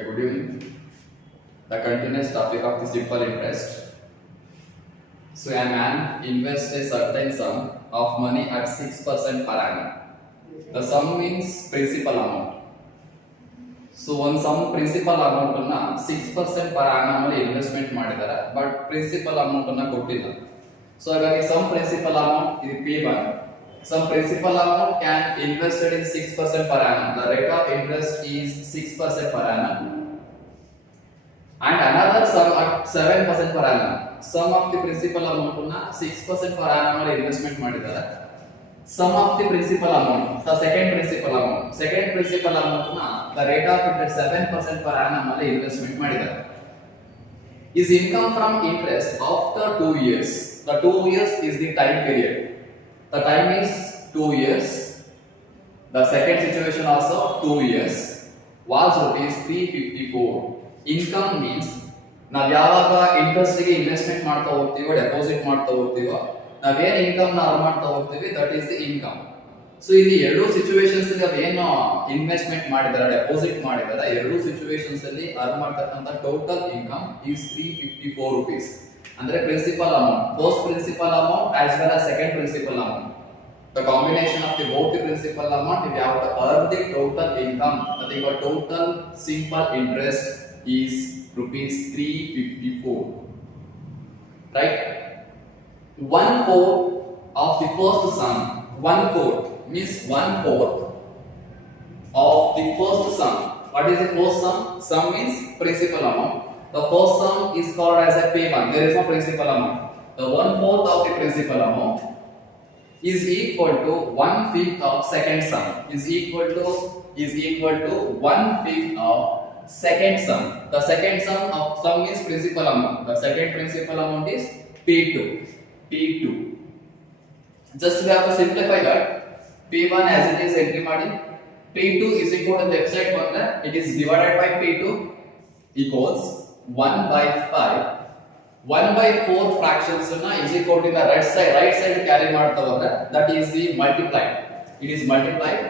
Okay, good evening. The continuous topic of the simple interest. So a man invests a certain sum of money at 6% per annum. The sum means principal amount. So one sum principal amount ಅನ್ನ 6% per annum ಅಲ್ಲಿ investment ಮಾಡಿದ್ದಾರೆ but principal amount ಅನ್ನ ಕೊಟ್ಟಿಲ್ಲ. So ಹಾಗಾಗಿ some principal amount ಇದು P1. Some principal amount can invested in 6% per annum. The rate of interest is 6% per annum. And another sum at 7% per annum. Sum of the principal amount ಅನ್ನ 6% per annum ಅಲ್ಲಿ investment ಮಾಡಿದ್ದಾರೆ. Sum of the principal amount, the second principal amount na the rate of interest 7% per annum ಅಲ್ಲಿ investment ಮಾಡಿದ್ದಾರೆ. Is income from interest after 2 years. The 2 years is the time period. The time is 2 years. The second situation also 2 years was rupees 354. Income means ನಾವು ಯಾವಾಗ interest ಗೆ investment ಮಾಡ್ತಾ ಹೋಗ್ತೀವೋ deposit ಮಾಡ್ತಾ ಹೋಗ್ತೀವೋ ನಾವೇನ್ income ನ earn ಮಾಡ್ತಾ ಹೋಗ್ತೀವಿ that is the income. So ಇಲ್ಲಿ ಎರಡು ಸಿಚುವೇಶನ್ಸ್ ಅಲ್ಲಿ ಅವೇನು ಇನ್ವೆಸ್ಟ್ಮೆಂಟ್ ಮಾಡಿದಾರೆ ಡೆಪಾಸಿಟ್ ಮಾಡಿದಾರೆ ಎರಡು ಸಿಚುವೇಶನ್ಸ್ ಅಲ್ಲಿ ಅರ್ನ್ ಮಾಡ್ತಕ್ಕಂತ ಟೋಟಲ್ ಇನ್ಕಮ್ ಈಸ್ 354 rupees. ಅಂದ್ರೆ principal amount first principal amount as well as second principal amount. The combination of the both the principal amount if you have to earn the total income, nothing but total simple interest is rupees 354. Right? 1/4 of the first sum. 1/4 means 1/4 of the first sum. What is the first sum? Sum means principal amount. The first sum is called as a P1. There is no principal amount. The 1/4 of the principal amount is equal to 1/5 of second sum. Is equal to 1/5 of second sum. The second sum of sum means principal amount. The second principal amount is P2. Just we have to simplify that. P1 as it is entry ಮಾಡಿ. P2 is equal to left side ಬಂದ್ರೆ it is divided by P2 equals 1/5. 1/4 fractions na is equal to the right side carry ಮಾಡ್ತಾ ಹೋದ್ರೆ that is the multiplied. It is multiplied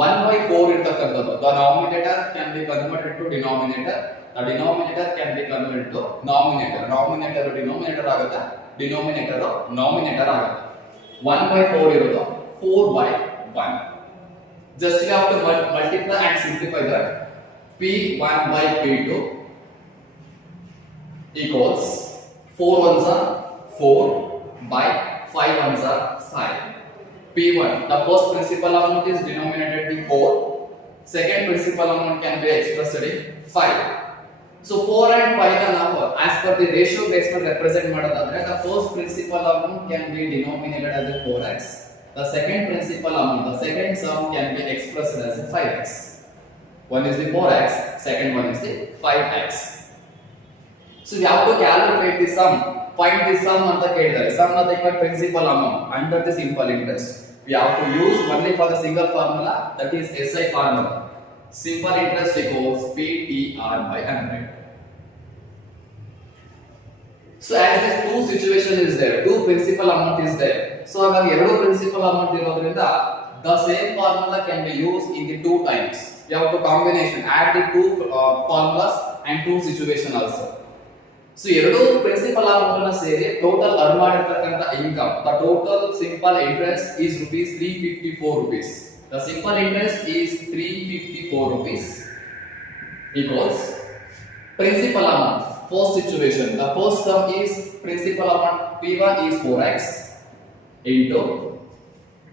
1/4 ಇರತಕ್ಕಂತದ್ದು. The numerator can be converted to denominator. The denominator can be converted to nominator. Nominator denominator ಆಗುತ್ತೆ, denominator nominator ಆಗುತ್ತೆ. 1/4 ಇರೋದು 4/1. Just you have to multiply and simplify that. P1 by P2 equals 4 ones are 4 by 5 ones are 5. P1, the first principal amount is denominated in 4. Second principal amount can be expressed in 5. So 4 and 5 are now as per the ratio base पर represent ಮಾಡೋದಾದ್ರೆ the first principal amount can be denominated as a 4x. The second principal amount, the second sum can be expressed as a 5x. One is the 4x, second one is the 5x. So we have to calculate the sum. Find the sum ಅಂತ ಕೇಳಿದ್ದಾರೆ. Sum nothing but principal amount under the simple interest. We have to use only for the single formula, that is SI formula. Simple interest equals PTR by 100. So as this two situation is there, two principal amount is there. So ಹಾಗಾಗಿ ಎರಡು principal amount ಇರೋದ್ರಿಂದ the same formula can be used in the two times. You have to combination add the two formulas and two situation also. So ಎರಡು principal amount ಅನ್ನು ಸೇರಿ total earn ಮಾಡಿರ್ತಕ್ಕಂತ income the total simple interest is rupees 354 rupees. The simple interest is 354 rupees equals principal amount. First situation, the first sum is principal amount P1 is 4x into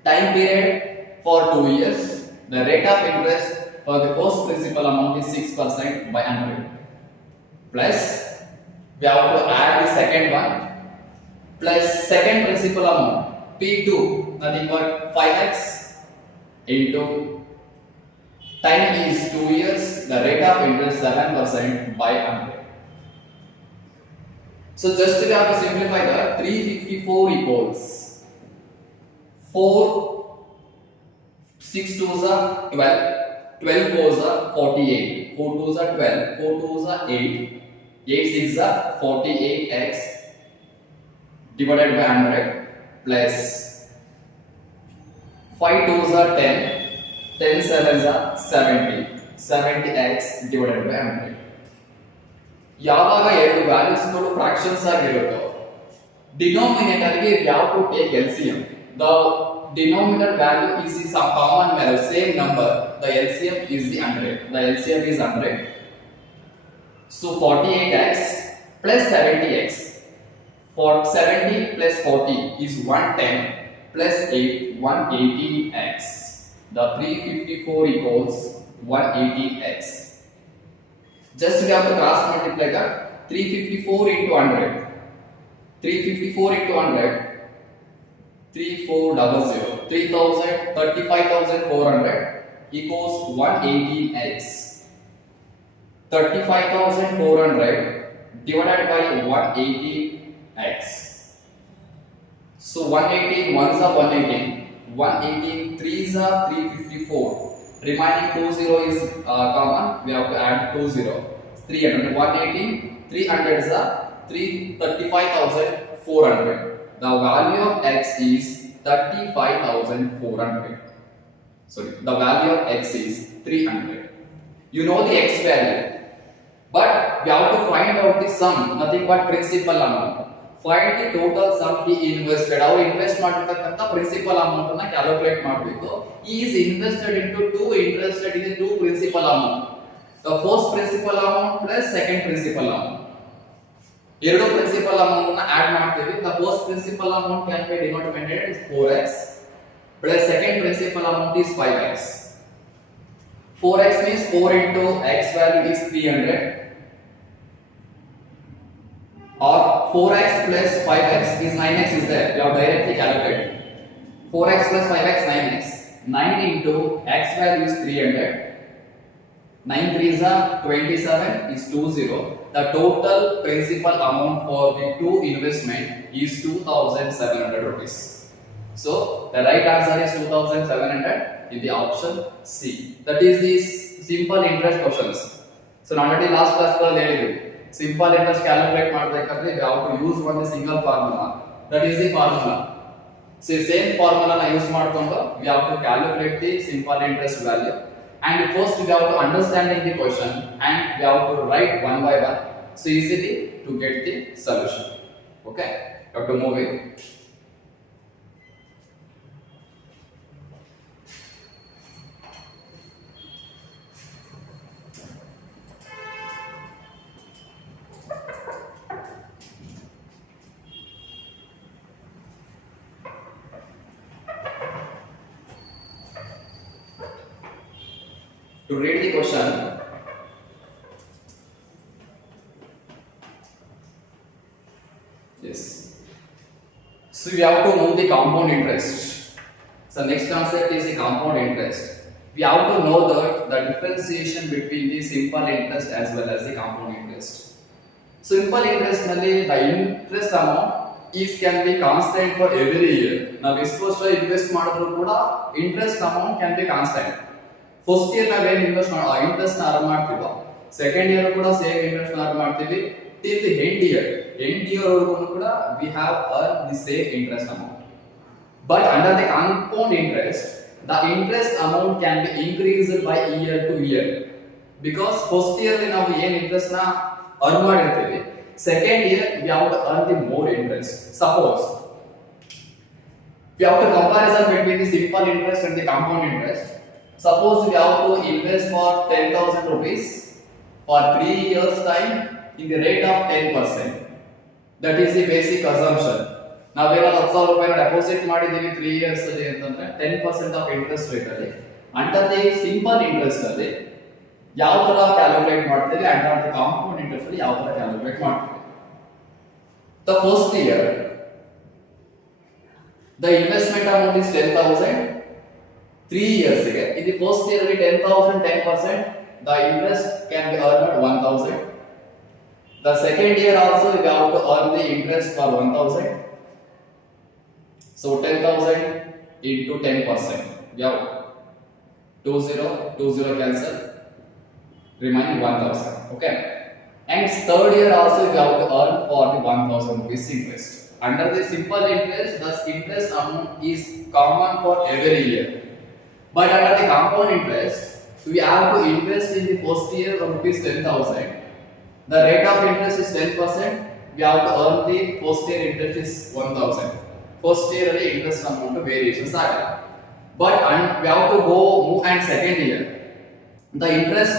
time period for 2 years. The rate of interest for the first principal amount is 6% by 100 plus we have to add the second one plus second principal amount P2 nothing but 5x into time is 2 years. The rate of interest 7% by 100. So just we have to simplify that. 354 equals 4 6 2s are 12, 12 4s are 48, 4 2s are 12, 4 2s are 8, 8 6s are 48x divided by 100 plus 5 2s are 10, 10 7s are 70. 70x divided by 100. ಯಾವಾಗ ಎರಡು values ಗಳು fractions ಆಗಿರುತ್ತೋ denominator ಗೆ we have to take LCM. The denominator value is the some common value, same number. The LCM is the 100. The LCM is 100. So 48x plus 70x. For 70 plus 40 is 110 plus 8 180x. The 354 equals 180x. Just we have to cross multiply that 354 into 100. 354 into 100. 3400. 35,400 equals 180x. 35,400 divided by 180x. So 118 ones are 118. 118 threes are 354. Remaining 20 is common. We have to add 20. 300. 118 300s are 35,400. The value of x is 35,400. Sorry, the value of x is 300. You know the x value, but we have to find out the sum, nothing but principal amount. Find the total sum he invested. Our invest ಮಾಡಿರ್ತಕ್ಕಂತ principal amount ಅನ್ನು calculate ಮಾಡಬೇಕು. He is invested into two, interested in the two principal amount. The first principal amount plus second principal amount. ಎರಡು principal amount ಅನ್ನು add ಮಾಡ್ತೀವಿ. The first principal amount can be denominated as 4x plus second principal amount is 5x. 4x means 4 into x value is 300, or 4x plus 5x is 9x is there. You have directly calculated. 4x plus 5x 9x. 9 into x value is 300. 9 3s are 27 is 20. The total principal amount for the two investment is 2,700 rupees. So the right answer is 2,700 in the option C. That is the simple interest questions. So already last class already ಹೇಳಿದ್ವಿ. Simple interest calculate ಮಾಡಬೇಕಾದ್ರೆ we have to use one single formula. That is the formula. So same formula na use ಮಾಡ್ಕೊಂಡು we have to calculate the simple interest value. And first we have to understanding the question and we have to write one by one, so easily to get the solution. Okay, you have to move it. To read the question, yes. So we have to move the compound interest. So next concept is the compound interest. We have to know the differentiation between the simple interest as well as the compound interest. Simple interest nalli the interest amount is can be constant for every year. Now ಎಷ್ಟು invest ಮಾಡಿದ್ರು ಕೂಡ interest amount can be constant. First year ನಾವು ಏನು interest ನ earn ಮಾಡ್ತೀವೋ second year ಕೂಡ same interest ನ earn ಮಾಡ್ತೀವಿ ಟಿಲ್ ದಿ ಎಂಡ್ ಇಯರ್ ವರೆಗೂ ಕೂಡ we have earn the same interest amount. But under the compound interest the interest amount can be increased by year to year, because first year ನಾವು ಏನು interest ನ earn ಮಾಡಿರ್ತೀವಿ second year we have to earn the more interest. Suppose we have to comparison between the simple interest and the compound interest. Suppose we have to invest for 10,000 rupees for 3 years time in the rate of 10%. That is the basic assumption. ನಾವೇನೋ 10,000 ರೂಪಾಯಿ deposit ಮಾಡಿದೀವಿ 3 years ಅಲ್ಲಿ ಅಂತಂದ್ರೆ 10% of interest rate ಅಲ್ಲಿ under the simple interest ಅಲ್ಲಿ ಯಾವ ತರ calculate ಮಾಡ್ತೀವಿ, ಅಂಡರ್ ದಿ ಕಾಂಪೌಂಡ್ ಇಂಟ್ರೆಸ್ಟ್ ಅಲ್ಲಿ ಯಾವ ತರ ಕ್ಯಾಲ್ಕುಲೇಟ್ ಮಾಡ್ತೀವಿ. The first year the investment amount is 10,000. 3 years ಗೆ in the first year ಅಲ್ಲಿ 10,000 10%, the interest can be earned 1,000. The second year also we have to earn the interest for 1,000. So 10,000 into 10%, we have 20 cancel, remaining 1,000. Okay, and third year also we have to earn for the 1,000 rupees interest. Under the simple interest, the interest amount is common for every year. But under the compound interest, So we have to invest in the first year of rupees 10,000. The rate of interest is 10%. We have to earn the first year interest is 1,000. First year interest amount variations are. But we have to go move and second year. The interest,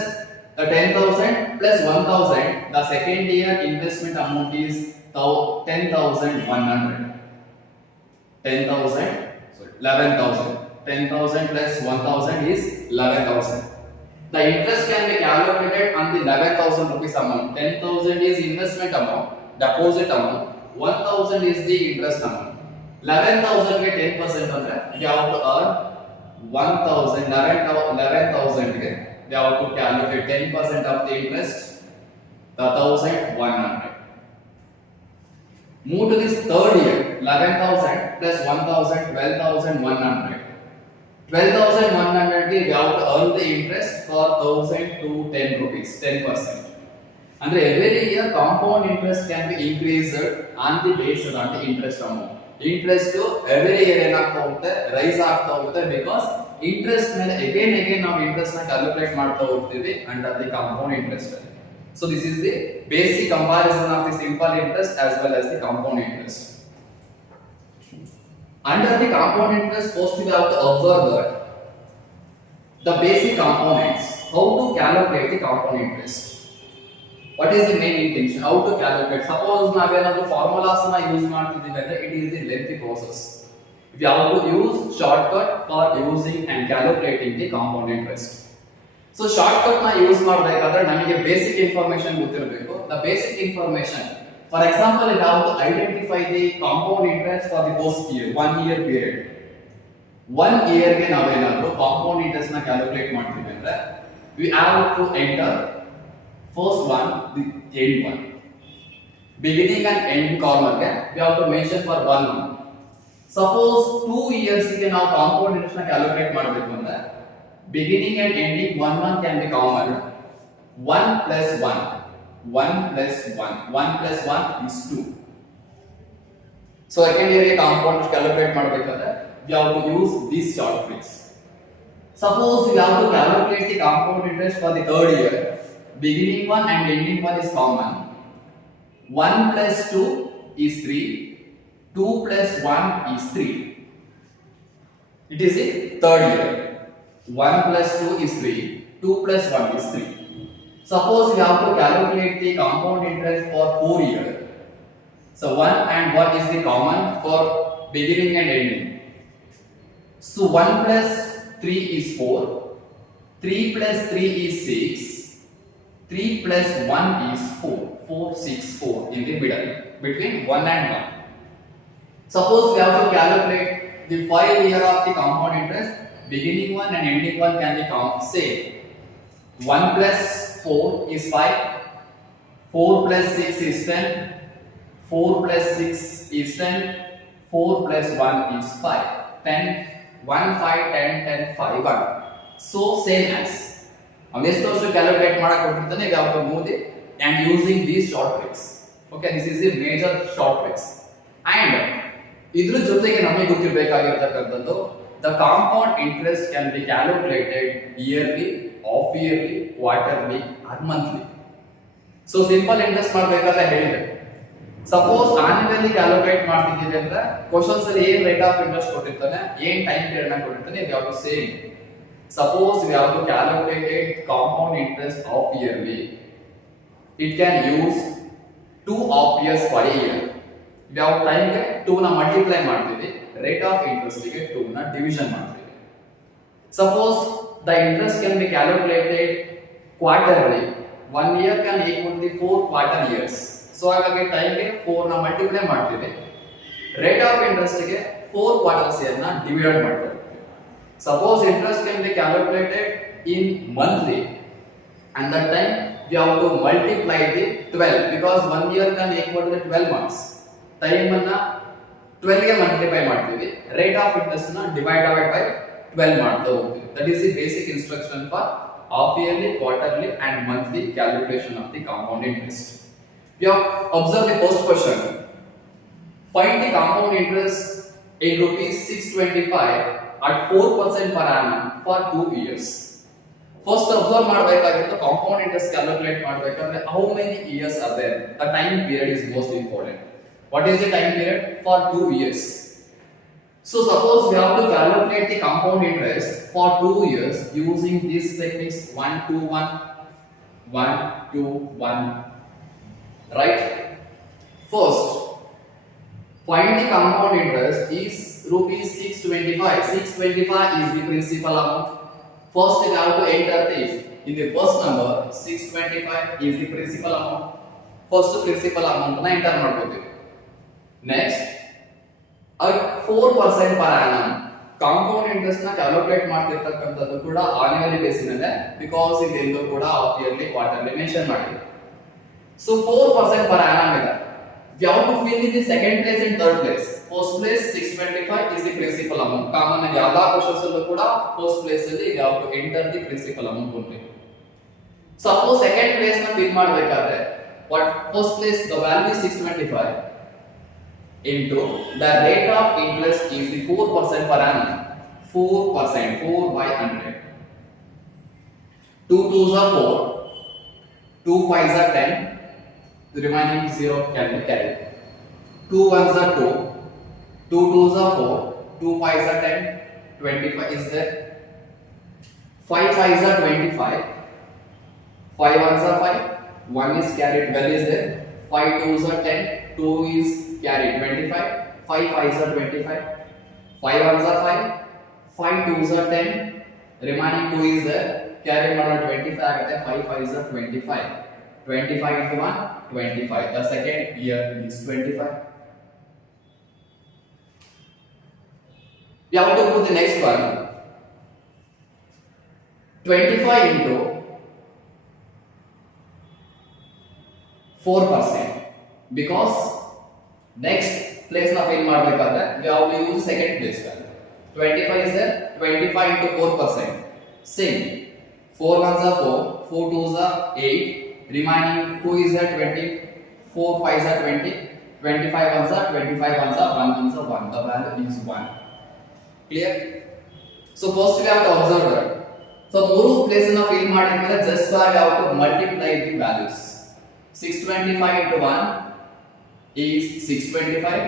the 10,000 plus 1,000, the second year investment amount is 10,100. 10,000, sorry, 11,000. 10,000 plus 1,000 is 11,000. The interest can be calculated on the 11,000 rupees amount. 10,000 is investment amount, deposit amount. 1,000 is the interest amount. 11,000 ke 10% andre we have to earn 1,000. 11,000 ke we have to calculate 10% of the interest, the 1,100. Move to this third year. 11,000 plus 1,000, 12,100. 12,100 we have to earn the interest for 1,000 to 10 rupees, 10%. And every year compound interest can be increased on the based on the interest amount. Interest every year rise because interest again now interest calculate under the compound interest. So this is the basic comparison of the simple interest as well as the compound interest. Under the compound interest, first we have to observe that the basic components, how to calculate the compound interest. What is the main intention? How to calculate? Suppose we have formulas use it is a lengthy process. We have to use shortcut for using and calculating the compound interest. So shortcut na use ಮಾಡಬೇಕಾದ್ರೆ ನಮಗೆ basic information ಗೊತ್ತಿರಬೇಕು. The basic information. For example, we have to identify the compound interest for the first year, 1 year period. 1 year ಗೆ ನಾವೇನಾದರೂ compound interest na calculate ಮಾಡ್ತೀವಿ ಅಂದ್ರೆ we have to enter first one, the end one. Beginning and end corner ಗೆ we have to mention for 1 month. Suppose 2 years ಗೆ ನಾವು compound interest na calculate ಮಾಡಬೇಕು ಅಂದ್ರೆ beginning and ending 1 month can be common. 1 plus 1. 1 plus 1. 1 plus 1 is 2. So second year compound calculate ಮಾಡಬೇಕಾದ್ರೆ we have to use these short tricks. Suppose we have to calculate the compound interest for the third year. Beginning one and ending one is common. 1 plus 2 is 3. 2 plus 1 is 3. It is the third year. 1 plus 2 is 3. 2 plus 1 is 3. Suppose we have to calculate the compound interest for 4 years. So 1 and 1 is the common for beginning and ending. So 1 plus 3 is 4. 3 plus 3 is 6. 3 plus 1 is 4. 4, 6, 4 in the middle between 1 and 1. Suppose we have to calculate the 5 year of the compound interest. Beginning one and ending one can be same. 1 plus 4 is 5. 4 plus 6 is 10. 4 plus 6 is 10. 4 plus 1 is 5. 10, 1, 5, 10, 10, 5, 1. So same as. On this to calculate we have to move it and using these short tricks. Okay, this is the major short tricks. And idru jotege nಮಗೆ ಗೊತ್ತಿರಬೇಕಾಗಿರತಕ್ಕಂತದ್ದು the compound interest can be calculated yearly, half yearly, quarterly or monthly. So simple interest ಮಾಡಬೇಕಾದ್ರೆ ಹೇಳಿದೆ. Suppose annually calculate ಮಾಡ್ತಿದ್ದೀವಿ ಅಂದ್ರೆ questions ಅಲ್ಲಿ ಏನು rate of interest ಕೊಟ್ಟಿರ್ತಾನೆ, ಏನು time period ಅನ್ನು ಕೊಟ್ಟಿರ್ತಾನೆ, we have to say. Suppose we have to calculate compound interest half yearly. It can use 2 half years per year. We have time ಗೆ 2 ನ multiply ಮಾಡ್ತೀವಿ. Rate of interest ಗೆ 2 ನ division ಮಾಡ್ತೀವಿ. Suppose the interest can be calculated quarterly. 1 year can equal the 4 quarter years. So ಹಾಗಾಗಿ time ಗೆ 4 ನ multiply ಮಾಡ್ತೀವಿ. Rate of interest ಗೆ 4 quarters year ನ divide ಮಾಡ್ತೀವಿ. Suppose interest can be calculated in monthly, and that time we have to multiply the 12 because 1 year can equal to 12 months. Time ಅನ್ನ 12 ಗೆ multiply ಮಾಡ್ತೀವಿ. Rate of interest ನ divided by 12 ಮಾಡ್ತಾ ಹೋಗ್ತೀವಿ. That is the basic instruction for half yearly, quarterly and monthly calculation of the compound interest. We have observed the first question. Find the compound interest in rupees 625 at 4% per annum for 2 years. First observe ಮಾಡಬೇಕಾಗಿರೋದು compound interest calculate ಮಾಡಬೇಕಂದ್ರೆ how many years are there. The time period is most important. What is the time period? For 2 years. So suppose we have to calculate the compound interest for 2 years using these techniques 1 2 1 1 2 1, right? First, find the compound interest is rupees 625. 625 is the principal amount. First we have to enter this. In the first number 625 is the principal amount. First principal amount na enter ಮಾಡ್ಕೊತೀವಿ. Next, at 4% per annum compound interest ನ calculate ಮಾಡ್ತಿರ್ತಕ್ಕಂಥದ್ದು ಕೂಡ annually basis because ಇದೆಲ್ಲೂ ಕೂಡ half yearly quarterly mention ಮಾಡಿದೆ. So 4% per annum ಇದೆ. We have to fill in the second place and third place. First place 625 is the principal amount. Common ಆಗಿ ಎಲ್ಲಾ questions ಅಲ್ಲೂ ಕೂಡ first place ಅಲ್ಲಿ we have to enter the principal amount only. Suppose second place ನ fill ಮಾಡಬೇಕಾದ್ರೆ what first place the value is 625 into the rate of interest is the 4% per annum. 4%, 4 by 100. 2 2s are 4, 2 5s are 10, the remaining 0 can be carried. 2 1s are 2, 2 2s are 4, 2 5s are 10, 25 is there. 5 5s are 25, 5 1s are 5, 1 is carried, well is there. 5 2s are 10, 2 is carried 25, 5 5s are 25, 5 1s are 5, 5 2s are 10, remaining 2 is there, carried ಮಾಡಿದ್ರೆ 25 ಆಗುತ್ತೆ. 5 5s are 25, 25 into 1 25, the second year is 25. We have to do the next one. 25 into 4% because next place na fill ಮಾಡಬೇಕಾದ್ರೆ we have to use second place value. 25 is there, 25 into 4%, same. 4 1s are 4, 4 2s are 8, remaining 2 is there 20, 4 5s are 20, 25 1s are 25 1s are 1 1s are 1, the value is 1. Clear? So first we have to observe that. So ಮೂರು place ನ fill ಮಾಡಿದ್ಮೇಲೆ just we have to multiply the values. 625 into 1 is 625,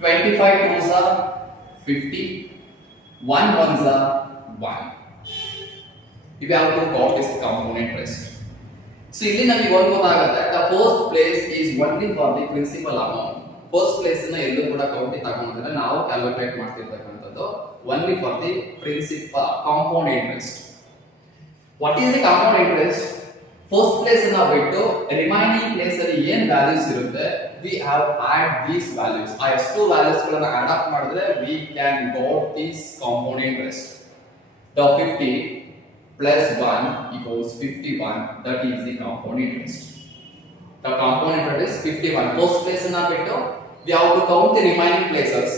25 2s are 50, 1 1s are 1. If you have to call this compound interest. So ಇಲ್ಲಿ ನಮಗೆ ಒಂದು ಗೊತ್ತಾಗುತ್ತೆ the first place is only for the principal amount. First place ನ ಎಲ್ಲೂ ಕೂಡ county ತಗೊಂಡ್ರೆ ನಾವು calculate ಮಾಡ್ತಿರ್ತಕ್ಕಂಥದ್ದು only for the principal compound interest. What is the compound interest? First place ಅನ್ನ ಬಿಟ್ಟು ರಿಮೈನಿಂಗ್ ಪ್ಲೇಸ್ ಅಲ್ಲಿ ಏನ್ ವ್ಯಾಲ್ಯೂಸ್ ಇರುತ್ತೆ we have add these values. ಆ ಎಷ್ಟು ವ್ಯಾಲ್ಯೂಸ್ ಗಳನ್ನ ಆಡ್ ಅಪ್ ಮಾಡಿದ್ರೆ we can got this compound interest. The 50 plus 1 equals 51, that is the compound interest. The compound interest is 51. First place ಅನ್ನ ಬಿಟ್ಟು we have to count the remaining places.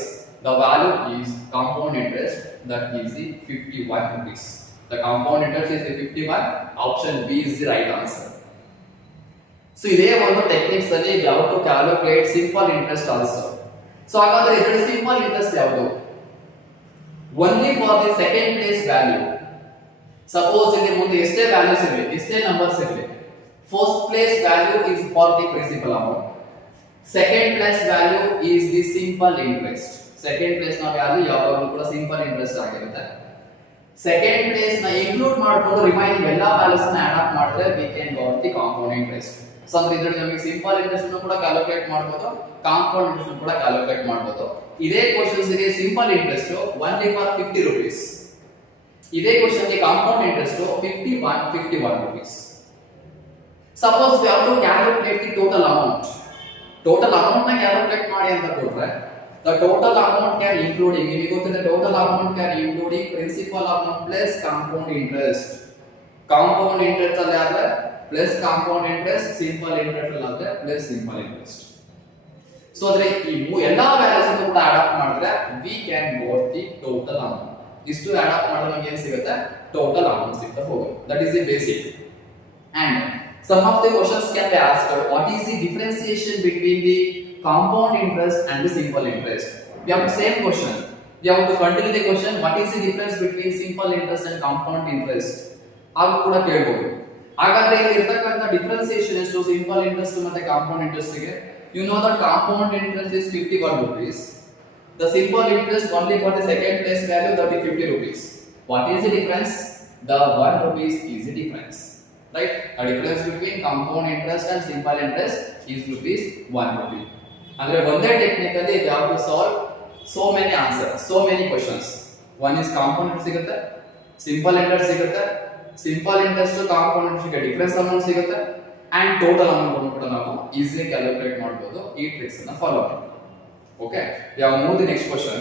The value is compound interest, that is the 51 rupees. The compound interest is the 51. Option B is the right answer. So ಇದೇ ಒಂದು techniques ಅಲ್ಲಿ we have to calculate simple interest also. So ಹಾಗಾದ್ರೆ ಇದರ simple interest ಯಾವುದು? Only for the second place value. Suppose ಇಲ್ಲಿ ಮುಂದೆ ಎಷ್ಟೇ values ಇರಲಿ, ಎಷ್ಟೇ ನಂಬರ್ಸ್ ಇರಲಿ, first place value is for the principal amount. Second place value is the simple interest. Second place ನ ವ್ಯಾಲ್ಯೂ ಯಾವಾಗಲೂ ಕೂಡ simple interest ಆಗಿರುತ್ತೆ. Second place ನ ಇನ್ಕ್ಲೂಡ್ ಮಾಡಿಕೊಂಡು ರಿಮೈನಿಂಗ್ ಎಲ್ಲಾ ವ್ಯಾಲ್ಯೂಸ್ ನ ಆಡ್ ಅಪ್ ಮಾಡಿದ್ರೆ we can got the compound interest. So ಅಂದ್ರೆ ಇದರಲ್ಲಿ ನಮಗೆ ಸಿಂಪಲ್ ಇಂಟ್ರೆಸ್ಟ್ ಅನ್ನು ಕೂಡ ಕ್ಯಾಲ್ಕುಲೇಟ್ ಮಾಡಬಹುದು, ಕಾಂಪೌಂಡ್ ಇಂಟ್ರೆಸ್ಟ್ ಅನ್ನು ಕೂಡ ಕ್ಯಾಲ್ಕುಲೇಟ್ ಮಾಡಬಹುದು. ಇದೇ ಕ್ವೆಶ್ಚನ್ಸ್ ಗೆ simple interest only for 50 rupees. ಇದೇ ಕ್ವೆಶ್ಚನ್ ಗೆ compound interest 51 rupees. Suppose we have to calculate the total amount. Total amount ನ ಕ್ಯಾಲ್ಕುಲೇಟ್ ಮಾಡಿ ಅಂತ ಕೊಟ್ರೆ the total amount can including ನಿಮಗೆ ಗೊತ್ತಿದೆ total amount can including principal amount plus compound interest. Compound interest ಅಲ್ಲಿ ಆದ್ರೆ plus compound interest, simple interest ಅಲ್ಲಿ ಆದ್ರೆ plus simple interest. So ಅಂದ್ರೆ ಈ ಎಲ್ಲಾ ವ್ಯಾಲ್ಯೂಸ್ ಅನ್ನು ಕೂಡ ಆಡ್ ಅಪ್ ಮಾಡಿದ್ರೆ we can got the total amount. ಇಷ್ಟು ಆಡ್ ಅಪ್ ಮಾಡಿದ್ರೆ ನಮಗೆ ಏನು ಸಿಗುತ್ತೆ? total amount ಸಿಗ್ತಾ ಹೋಗುತ್ತೆ. That is the basic. And some of the questions can be asked, what is the differentiation between the compound interest and the simple interest? We have the same question. We have to continue the question. What is the difference between simple interest and compound interest? ಅದು ಕೂಡ ಕೇಳಬಹುದು. ಹಾಗಾದ್ರೆ ಇಲ್ಲಿ ಇರತಕ್ಕಂತ differentiation ಎಷ್ಟು simple interest ಮತ್ತೆ compound interest ಗೆ? You know that compound interest is 51 rupees. The simple interest only for the second place value, that is 50 rupees. What is the difference? The 1 rupees is the difference. Right? The difference between compound interest and simple interest is rupees 1 rupee. Andre one technique alli we have to solve so many answers, so many questions. One is compound interest sigutte, simple interest sigutte, simple interest to compound interest ಗೆ difference amount sigutte, and total amount ಅನ್ನು ಕೂಡ ನಾವು easily calculate ಮಾಡಬಹುದು ಈ tricks ಅನ್ನು follow ಮಾಡಿ. Okay, we have moved the next question.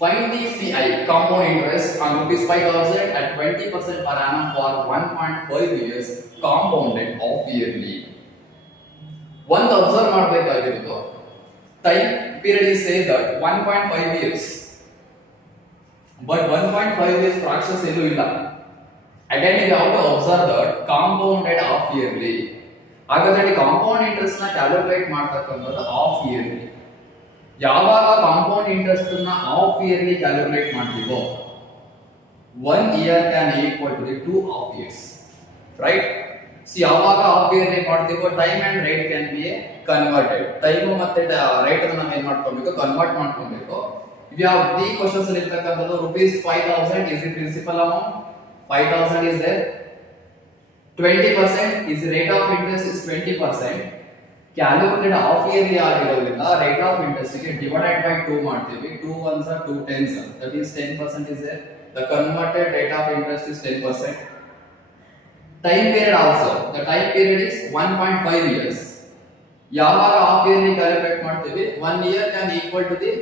Find the CI compound interest on rupees 5,000 at 20% per annum for 1.5 years compounded off yearly. One observe ಮಾಡಬೇಕಾಗಿರೋದು time period is say that 1.5 years, but 1.5 years fractions ಎಲ್ಲೂ ಇಲ್ಲ. Again you have to observe that compounded off yearly. ಹಾಗಾದ್ರೆ compound interest ನ calculate ಮಾಡ್ತಕ್ಕಂಥದ್ದು of yearly. ಯಾವಾಗ compound interest ಅನ್ನ of yearly calculate ಮಾಡ್ತೀವೋ 1 year can equal to the 2 half years, right? So ಯಾವಾಗ of yearly ಮಾಡ್ತೀವೋ time and rate can be converted. Time ಮತ್ತೆ rate ಅನ್ನು ನಾವು ಏನು ಮಾಡ್ಕೊಬೇಕು, ಕನ್ವರ್ಟ್ ಮಾಡ್ಕೊಬೇಕು. if you have the questions ಅಲ್ಲಿ ಇರತಕ್ಕಂತದ್ದು rupees 5,000 is the principal amount, 5,000 is there, 20% is the rate of interest is 20%. Calculated of yearly ಆಗಿರೋದ್ರಿಂದ rate of interest ಗೆ divided by 2 ಮಾಡ್ತೀವಿ. 2 ones are 2 tens, that is 10% is there. The converted rate of interest is 10%. Time period also, the time period is 1.5 years. ಯಾವಾಗ of yearly calculate ಮಾಡ್ತೀವಿ 1 year can equal to the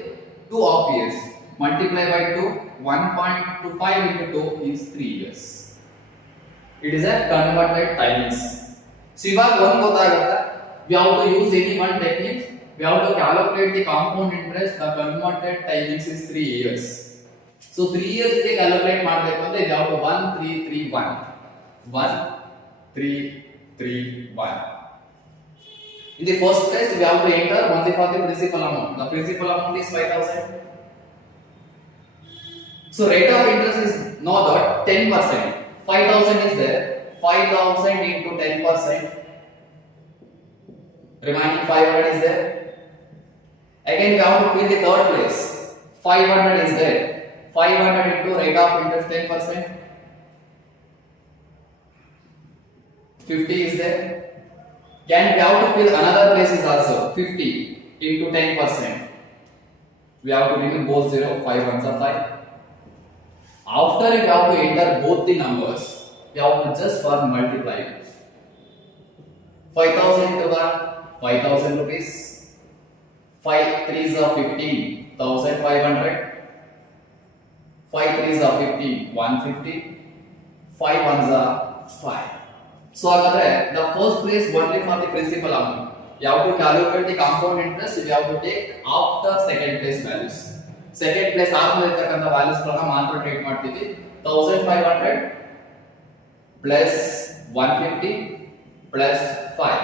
2 half years. Multiply by 2, 1.25 into 2 is 3 years. It is a converted times. So ಇವಾಗ ಒಂದು ಗೊತ್ತಾಗುತ್ತೆ, we have to use any one technique. We have to calculate the compound interest. The converted timings is 3 years. So 3 years ಗೆ calculate ಮಾಡಬೇಕು ಅಂದ್ರೆ we have to 1 3 3 1 1 3 3 1. In the first place we have to enter only for the principal amount. The principal amount is 5,000. So rate of interest is now that 10%. 5,000 is there. 5,000 into 10%. Remaining 500 is there. Again we have to fill the third place. 500 is there. 500 into rate of interest 10%. 50 is there. Then we have to fill another place is also 50 into 10%. We have to remove both 0. 5 ones are 5. After we have to enter both the numbers. We have to just for multiply. 5,000 into 1. 5,000 rupees. 5 3s are 15, 1,500. 5 3s are 15, 150. 5 1s are 5. So again, the first place only for the principal amount. You have to calculate the compound interest. You have to take after second place values. Second place ಆದ್ಮೇಲೆ ಇರತಕ್ಕಂತ values ಗಳನ್ನ ಮಾತ್ರ treat ಮಾಡ್ತೀವಿ. 1,500 plus 150 plus 5.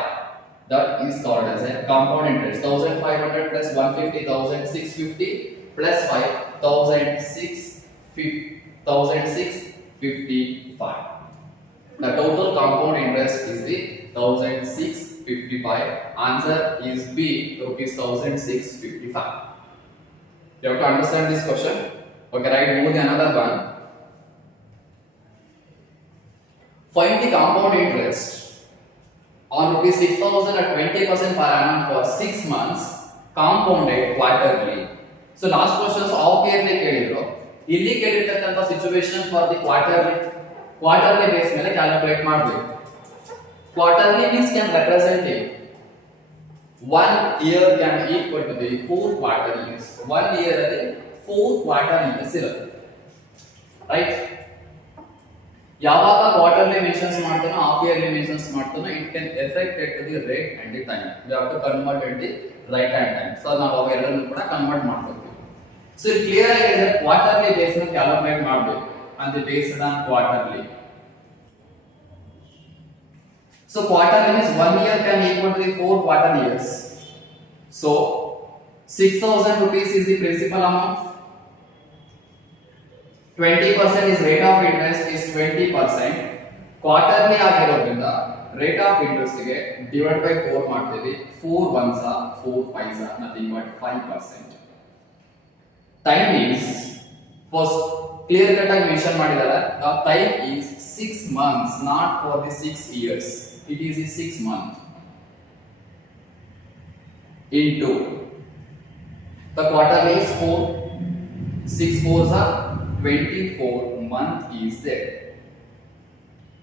That is called as a compound interest. 1,500 plus 150, 1,650 plus 5, 1,655. The total compound interest is the 1,655. Answer is B, rupees 1,655. You have to understand this question. Okay, right? Move the another one. Find the compound interest on rupees 6,000 at 20% per annum for 6 months compounded quarterly. So last questions off yearly ಕೇಳಿದ್ರು. ಇಲ್ಲಿ ಕೇಳಿರ್ತಕ್ಕಂತ situation for the quarterly base ಮೇಲೆ calculate ಮಾಡಬೇಕು. Quarterly means can represent 1 year can equal to the 4 quarter years. 1 year ಅಲ್ಲಿ 4 quarter years ಇರುತ್ತೆ, right? ಯಾವಾಗ quarterly mentions ಮಾಡ್ತಾನೋ half yearly mentions ಮಾಡ್ತಾನೋ it can effect it the rate and the time. We have to convert it the right and time. So ನಾವು ಅವೆರಡನ್ನು ಕೂಡ convert ಮಾಡ್ಬೇಕು. So ಇದು ಕ್ಲಿಯರ್ ಆಗಿದೆ, ಕ್ವಾರ್ಟರ್ಲಿ ಬೇಸ್ ನ ಕ್ಯಾಲ್ಕುಲೇಟ್ ಮಾಡಬೇಕು. and they based on quarterly. So quarterly means 1 year can equal to the 4 quarter years. So 6,000 rupees is the principal amount. 20% is rate of interest is 20%. Quarterly ಆಗಿರೋದ್ರಿಂದ rate of interest ಗೆ divide by 4 ಮಾಡ್ತೀವಿ. 4 ones are 4 fives are nothing but 5%. Time is first clear cut ಆಗಿ mention ಮಾಡಿದ್ದಾರೆ. The time is 6 months, not for the 6 years. It is the 6 month into the quarterly is 4. 6 fours are 24 month is there.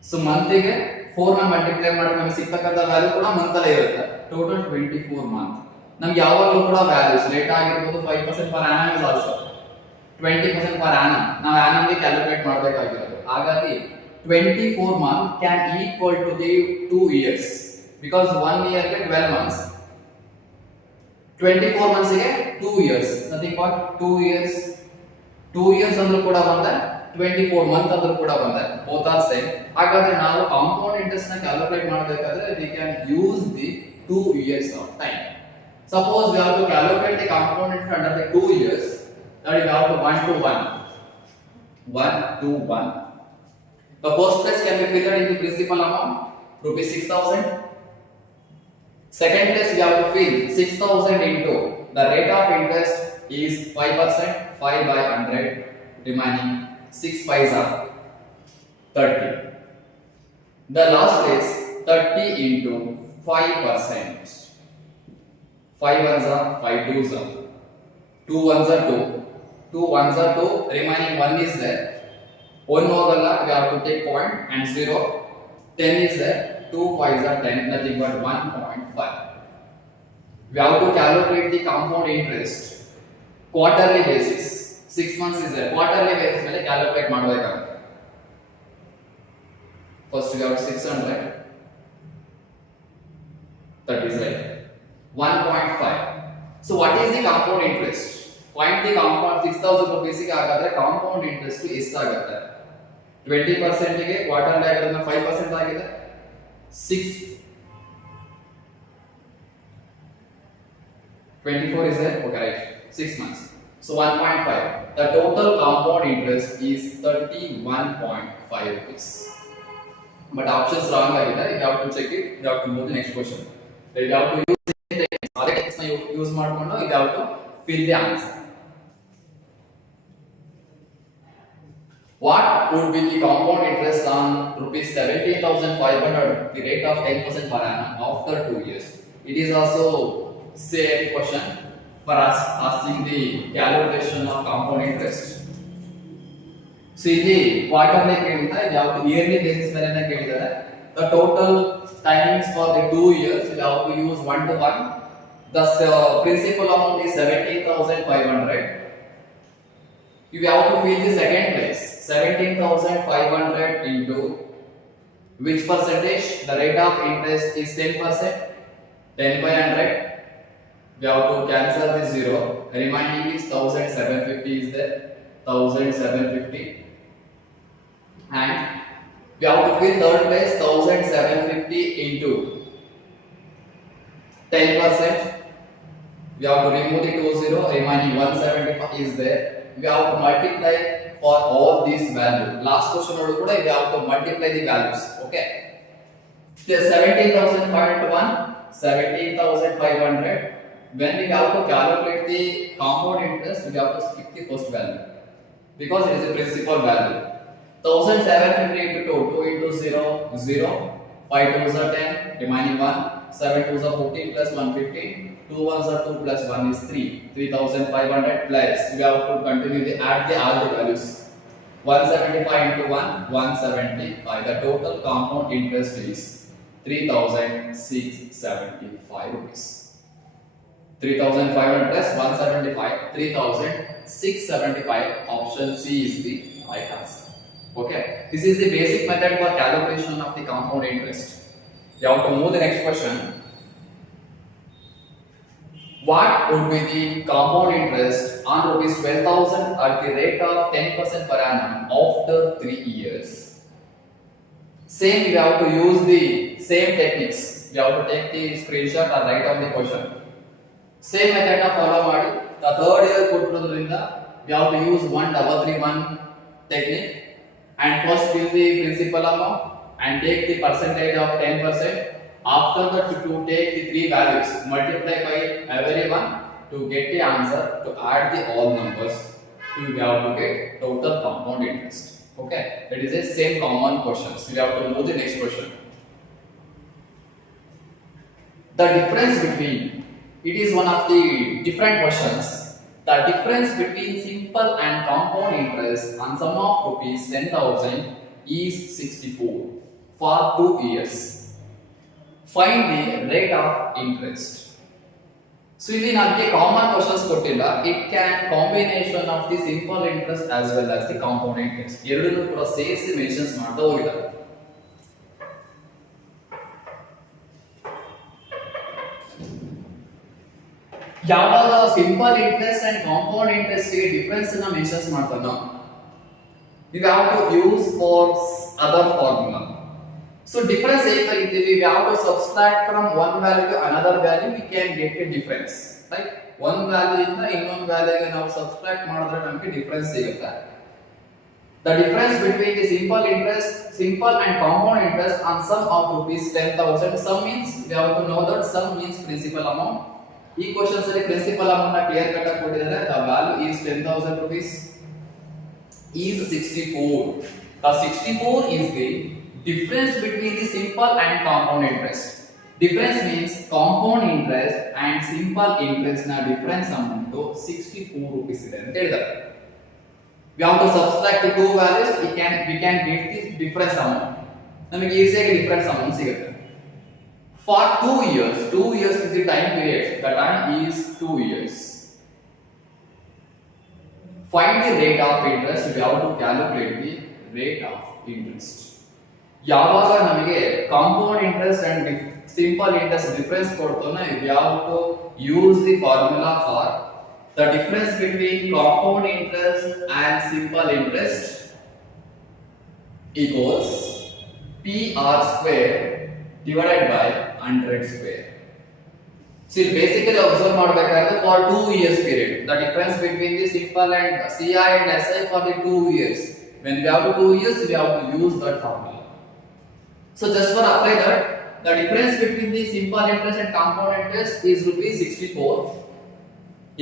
So month ಗೆ 4 ನ multiply ಮಾಡಿದ್ರೆ ನಮಗೆ ಸಿಕ್ಕತಕ್ಕಂತ value ಕೂಡ month ಅಲ್ಲೇ ಇರುತ್ತೆ. Total 24 month. ನಮಗೆ ಯಾವಾಗಲೂ ಕೂಡ ವ್ಯಾಲ್ಯೂಸ್ ರೇಟ್ ಆಗಿರಬಹುದು 5% per annum is also 20% per annum. ನಾವು annum ಗೆ ಕ್ಯಾಲ್ಕುಲೇಟ್ ಮಾಡಬೇಕಾಗಿರೋದು. ಹಾಗಾಗಿ 24 month can equal to the 2 years because 1 year ಗೆ 12 months. 24 months ಗೆ 2 years. Nothing but 2 years. 2 years ಅಂದ್ರೂ ಕೂಡ ಬಂದೆ 24 ಮಂತ್ ಅಂದ್ರೂ ಕೂಡ ಬಂದೆ both are same. ಹಾಗಾದ್ರೆ ನಾವು ಕಾಂಪೌಂಡ್ ಇಂಟ್ರೆಸ್ಟ್ ನ ಕ್ಯಾಲ್ಕುಲೇಟ್ ಮಾಡಬೇಕಾದ್ರೆ we can use the 2 years of time. Suppose we have to calculate the compound interest under the 2 years, that is we have to 1 to 1. 1 to 1. The first place can be figured in the principal amount rupees 6,000. Second place we have to fill 6,000 into the rate of interest is 5%, 5 by 100, remaining 6 5s are 30. The last is 30 into 5%. 5 ones are 5 twos are 2 ones are 2, 2 ones are 2, remaining 1 is there. 1 ಹೋಗಲ್ಲ, we have to take point and 0. 10 is there, 2 5s are 10, nothing but 1.5. We have to calculate the compound interest quarterly basis. 6 months is there, quarterly basis ಮೇಲೆ calculate ಮಾಡಬೇಕಾಗುತ್ತೆ. First we have 600, that is right, 1.5. So what is the compound interest? Find the compound 6,000 rupees ಗೆ ಹಾಗಾದ್ರೆ compound interest ಎಷ್ಟಾಗುತ್ತೆ? 20% ಗೆ quarterly ಆಗಿರೋದ್ರಿಂದ 5% ಆಗಿದೆ. 24 is there, okay, right, 6 months. So 1.5. The total compound interest is 31.5 rupees. But options wrong agida. You have to check it. You have to move the next question. Then you have to use other text na use ಮಾಡ್ಕೊಂಡು you have to fill the answer. What would be the compound interest on rupees 17,500, the rate of 10% per annum after 2 years? It is also same question for us asking the calculation of compound interest. So ಇಲ್ಲಿ quarterly ಕೇಳಿದ್ರೆ ಇದು ಯಾವ yearly basis ಮೇಲೆ ಕೇಳಿದ್ದಾರೆ. The total timings for the 2 years we have to use 1 to 1. The principal amount is 17,500. You have to fill the second place. 17,500 into which percentage? The rate of interest is 10%. 10 by 100. We have to cancel the 0. Remaining is 1,750 is there. 1,750. And we have to fill third place 1,750 into 10%. We have to remove the 20, remaining 175 is there. We have to multiply for all these values. Last question we have to multiply the values. Okay. The 17,500 to 1, 17,500. When we have to calculate the compound interest, we have to skip the first value because it is a principal value. 1,750 into 2, 2 into 0, 0, 5 2s are 10, remaining 1, 7 2s are 14 plus 1 15, 2 1s are 2 plus 1 is 3, 3,500 plus we have to continue to add all the values. 175 into 1, 175. The total compound interest is 3,675 rupees. 3,500 plus 175, 3,675. Option C is the right answer. Okay, this is the basic method for calculation of the compound interest. You have to move the next question. What would be the compound interest on rupees 12,000 at the rate of 10% per annum after 3 years? Same, we have to use the same techniques. We have to take the screenshot or write down the question. Same method na follow ಮಾಡಿ. The third year ಕೊಟ್ಟಿರೋದ್ರಿಂದ we have to use 1331 technique and first fill the principal amount and take the percentage of 10%. After that, to take the three values, multiply by every one to get the answer, to add the all numbers, we have to get total compound interest. Okay, that is a same common question. So we have to move the next question. The difference between, it is one of the different questions. The difference between simple and compound interest on sum of rupees 10,000 is 64 for 2 years. Find the rate of interest. So ಇಲ್ಲಿ ನಮಗೆ common questions ಕೊಟ್ಟಿಲ್ಲ. It can combination of the simple interest as well as the compound interest ಎರಡನ್ನೂ ಕೂಡ ಸೇರಿಸಿ mentions ಮಾಡ್ತಾ ಹೋಗಿದ್ದಾರೆ. ಯಾವಾಗ simple interest and compound interest ಗೆ ಡಿಫರೆನ್ಸ್ ಅನ್ನ ಮೆನ್ಷನ್ಸ್ ಮಾಡ್ತಾನೋ you have to use for other formula. So difference ಹೇಗೆ ಕರೀತೀವಿ, we have to subtract from one value to another value, we can get a difference, right? One value ಇಂದ ಇನ್ನೊಂದು value ಗೆ ನಾವು subtract ಮಾಡಿದ್ರೆ ನಮಗೆ difference ಸಿಗುತ್ತೆ. The difference between the simple and compound interest on sum of rupees 10,000. Sum means we have to know that sum means principal amount. ಈ questions ಅಲ್ಲಿ principal amount ನ ಕ್ಲಿಯರ್ ಕಟ್ ಆಗಿ ಕೊಟ್ಟಿದ್ದಾರೆ. The value is 10,000 rupees is 64. The 64 is the difference between the simple and compound interest. Difference means compound interest and simple interest na difference amount to 64 rupees ಇದೆ ಅಂತ ಹೇಳಿದ್ದಾರೆ. We have to subtract the two values, we can get the difference amount. ನಮಗೆ ಈಸಿಯಾಗಿ difference amount ಸಿಗುತ್ತೆ. For 2 years is the time period. The time is 2 years. Find the rate of interest. We have to calculate the rate of interest. ಯಾವಾಗ ನಮಗೆ compound interest and simple interest difference ಕೊಡ್ತಾನೋ we have to use the formula for the difference between compound interest and simple interest equals PR square divided by 100 square. So basically observe ಮಾಡಬೇಕಾದ್ರೆ for 2 years period the difference between the simple and CI and SI for the 2 years. When we have 2 years we have to use that formula. So just for apply that, the difference between the simple interest and compound interest is rupees 64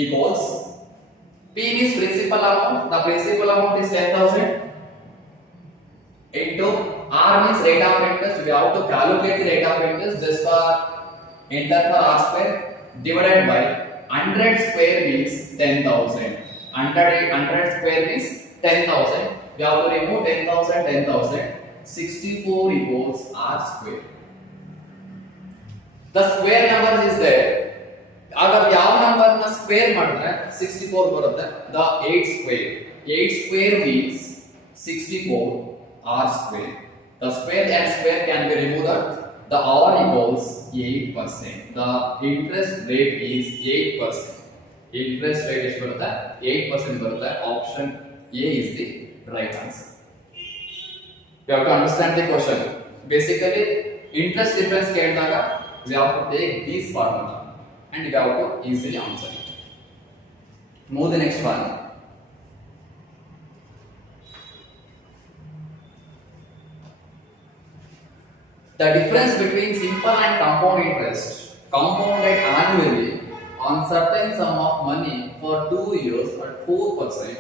equals P means principal amount. The principal amount is 10,000 into R means rate of interest. We have to calculate the rate of interest just for enter for R square divided by 100 square means 10,000. 100 square means 10,000. We have to remove 10,000. 64 equals R square. The square number is there. Agar yav number na square madre 64 barutte. The 8 square means 64 R square. The square and square can be removed. The R equals 8%. The interest rate is 8%. Interest rate is 8% barutte. Option A is the right answer. We have to understand the question. Basically, interest difference ಕೇಳಿದಾಗ we have to take this formula and we have to easily answer it. Move the next one. The difference between simple and compound interest compounded annually on certain sum of money for 2 years at 4%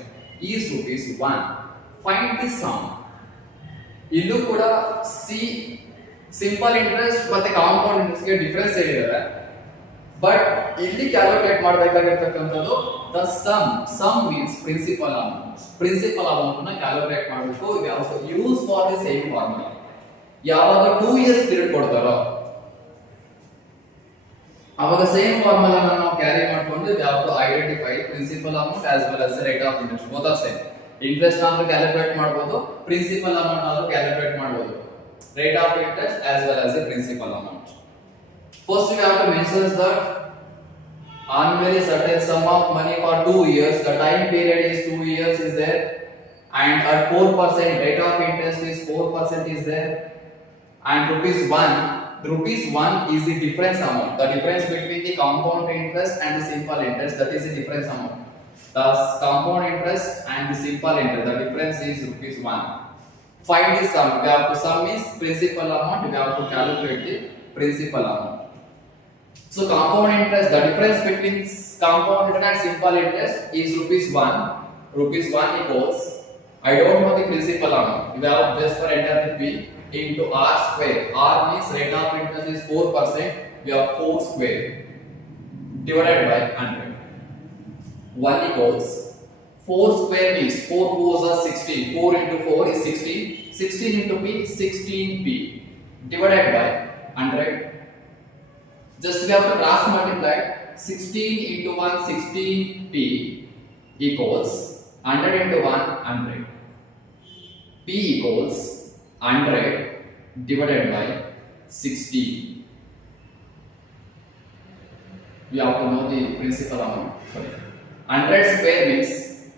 is rupees 1. Find the sum. ಇಲ್ಲೂ ಕೂಡ simple interest ಮತ್ತೆ compound interest ಗೆ difference ಹೇಳಿದ್ದಾರೆ. But ಇಲ್ಲಿ calculate ಮಾಡಬೇಕಾಗಿರ್ತಕ್ಕಂಥದ್ದು the sum means principal amount ನ calculate ಮಾಡಬೇಕು. Use for the same formula. ಯಾವಾಗ 2 years ಪೀರಿಯಡ್ ಕೊಡ್ತಾರೋ ಅವಾಗ ಸೇಮ್ ಫಾರ್ಮುಲಾ ನಾವು ಕ್ಯಾರಿ ಮಾಡ್ಕೊಂಡು ಯಾವ to identify principal amount as well as rate of interest. Both are same. Interest ಆದ್ರೂ ಕ್ಯಾಲ್ಕುಲೇಟ್ ಮಾಡಬಹುದು, ಪ್ರಿನ್ಸಿಪಲ್ ಅಮೌಂಟ್ ಆದ್ರೂ ಕ್ಯಾಲ್ಕುಲೇಟ್ ಮಾಡಬಹುದು. Rate of interest as well as the principal amount. First we have to mention that annually certain sum of money for 2 years. The time period is 2 years is there, and at 4% rate of interest is 4% is there, and rupees 1. The rupees 1 is the difference amount. The difference between the compound interest and the simple interest, that is the difference amount. The compound interest and the simple interest, the difference is rupees 1. Find the sum. We have to sum is principal amount. We have to calculate the principal amount. So compound interest, the difference between compound interest and simple interest is rupees 1. Rupees 1 equals, I don't know the principal amount. We have just for enter the P into R square. R means rate of interest is 4%. We have 4 square divided by 100. 1 equals 4 square means 4 4s are 16. 4 into 4 is 16. 16 into P 16P divided by 100. Just we have to cross multiply. 16 into 1 16P equals 100 into 1 100. P equals 100 divided by 60. We have to know the principal amount. Sorry. 100 square means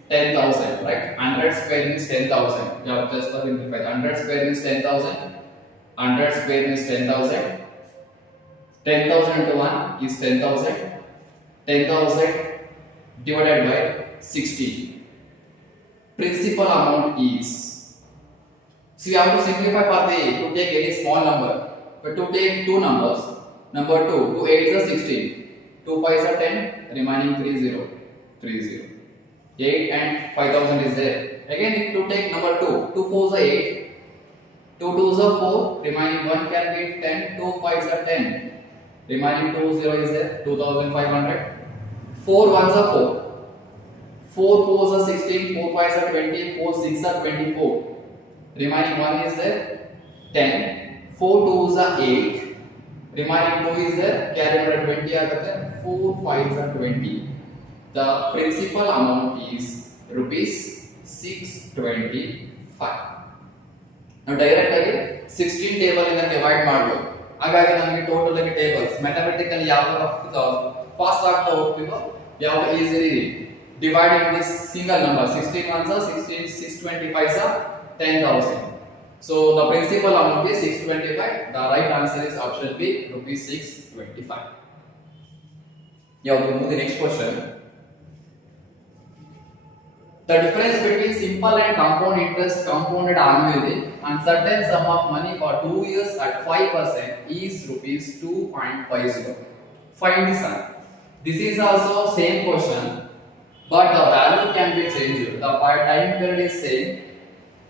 10,000, right? 100 square means 10,000. We have just for simplified. 100 square means 10,000. 100 square means 10,000. 10,000 into 1 is 10,000. 10,000 divided by 60. Principal amount is. So you have to simplify for the to take any small number. But to take two numbers, number 2, 2 8 is 16, 2 5 is 10, remaining 30, 30. 8 and 5,000 is there. Again, if to take number 2, 2 4 is 8, 2 2 is 4, remaining 1 can be 10, 2 5 is 10, remaining 2 0 is there, 2,500. 4 1s are 4, 4 4s are 16, 4 5s are 20, 4 6 are 24. Remaining 1 is there, 10, 4 2s are 8, remaining 2 is there, carry over 20 agate, 4 5s are 20. The principal amount is rupees 625. Now direct again 16 table in the divide ಮಾಡಬಹುದು. ಹಾಗಾಗಿ ನಮಗೆ total ಆಗಿ tables mathematically ಯಾವ fast ಆಗ್ತಾ ಹೋಗ್ತೀವೋ ಯಾವ easily dividing this single number 16 ones are 16 625s are 10,000. So the principal amount is 625. The right answer is option B, rupees 625. Now we move to the next question. The difference between simple and compound interest compounded annually and certain sum of money for 2 years at 5% is rupees 2.50. Find the sum. This is also same question, but the value can be changed. The time period is same.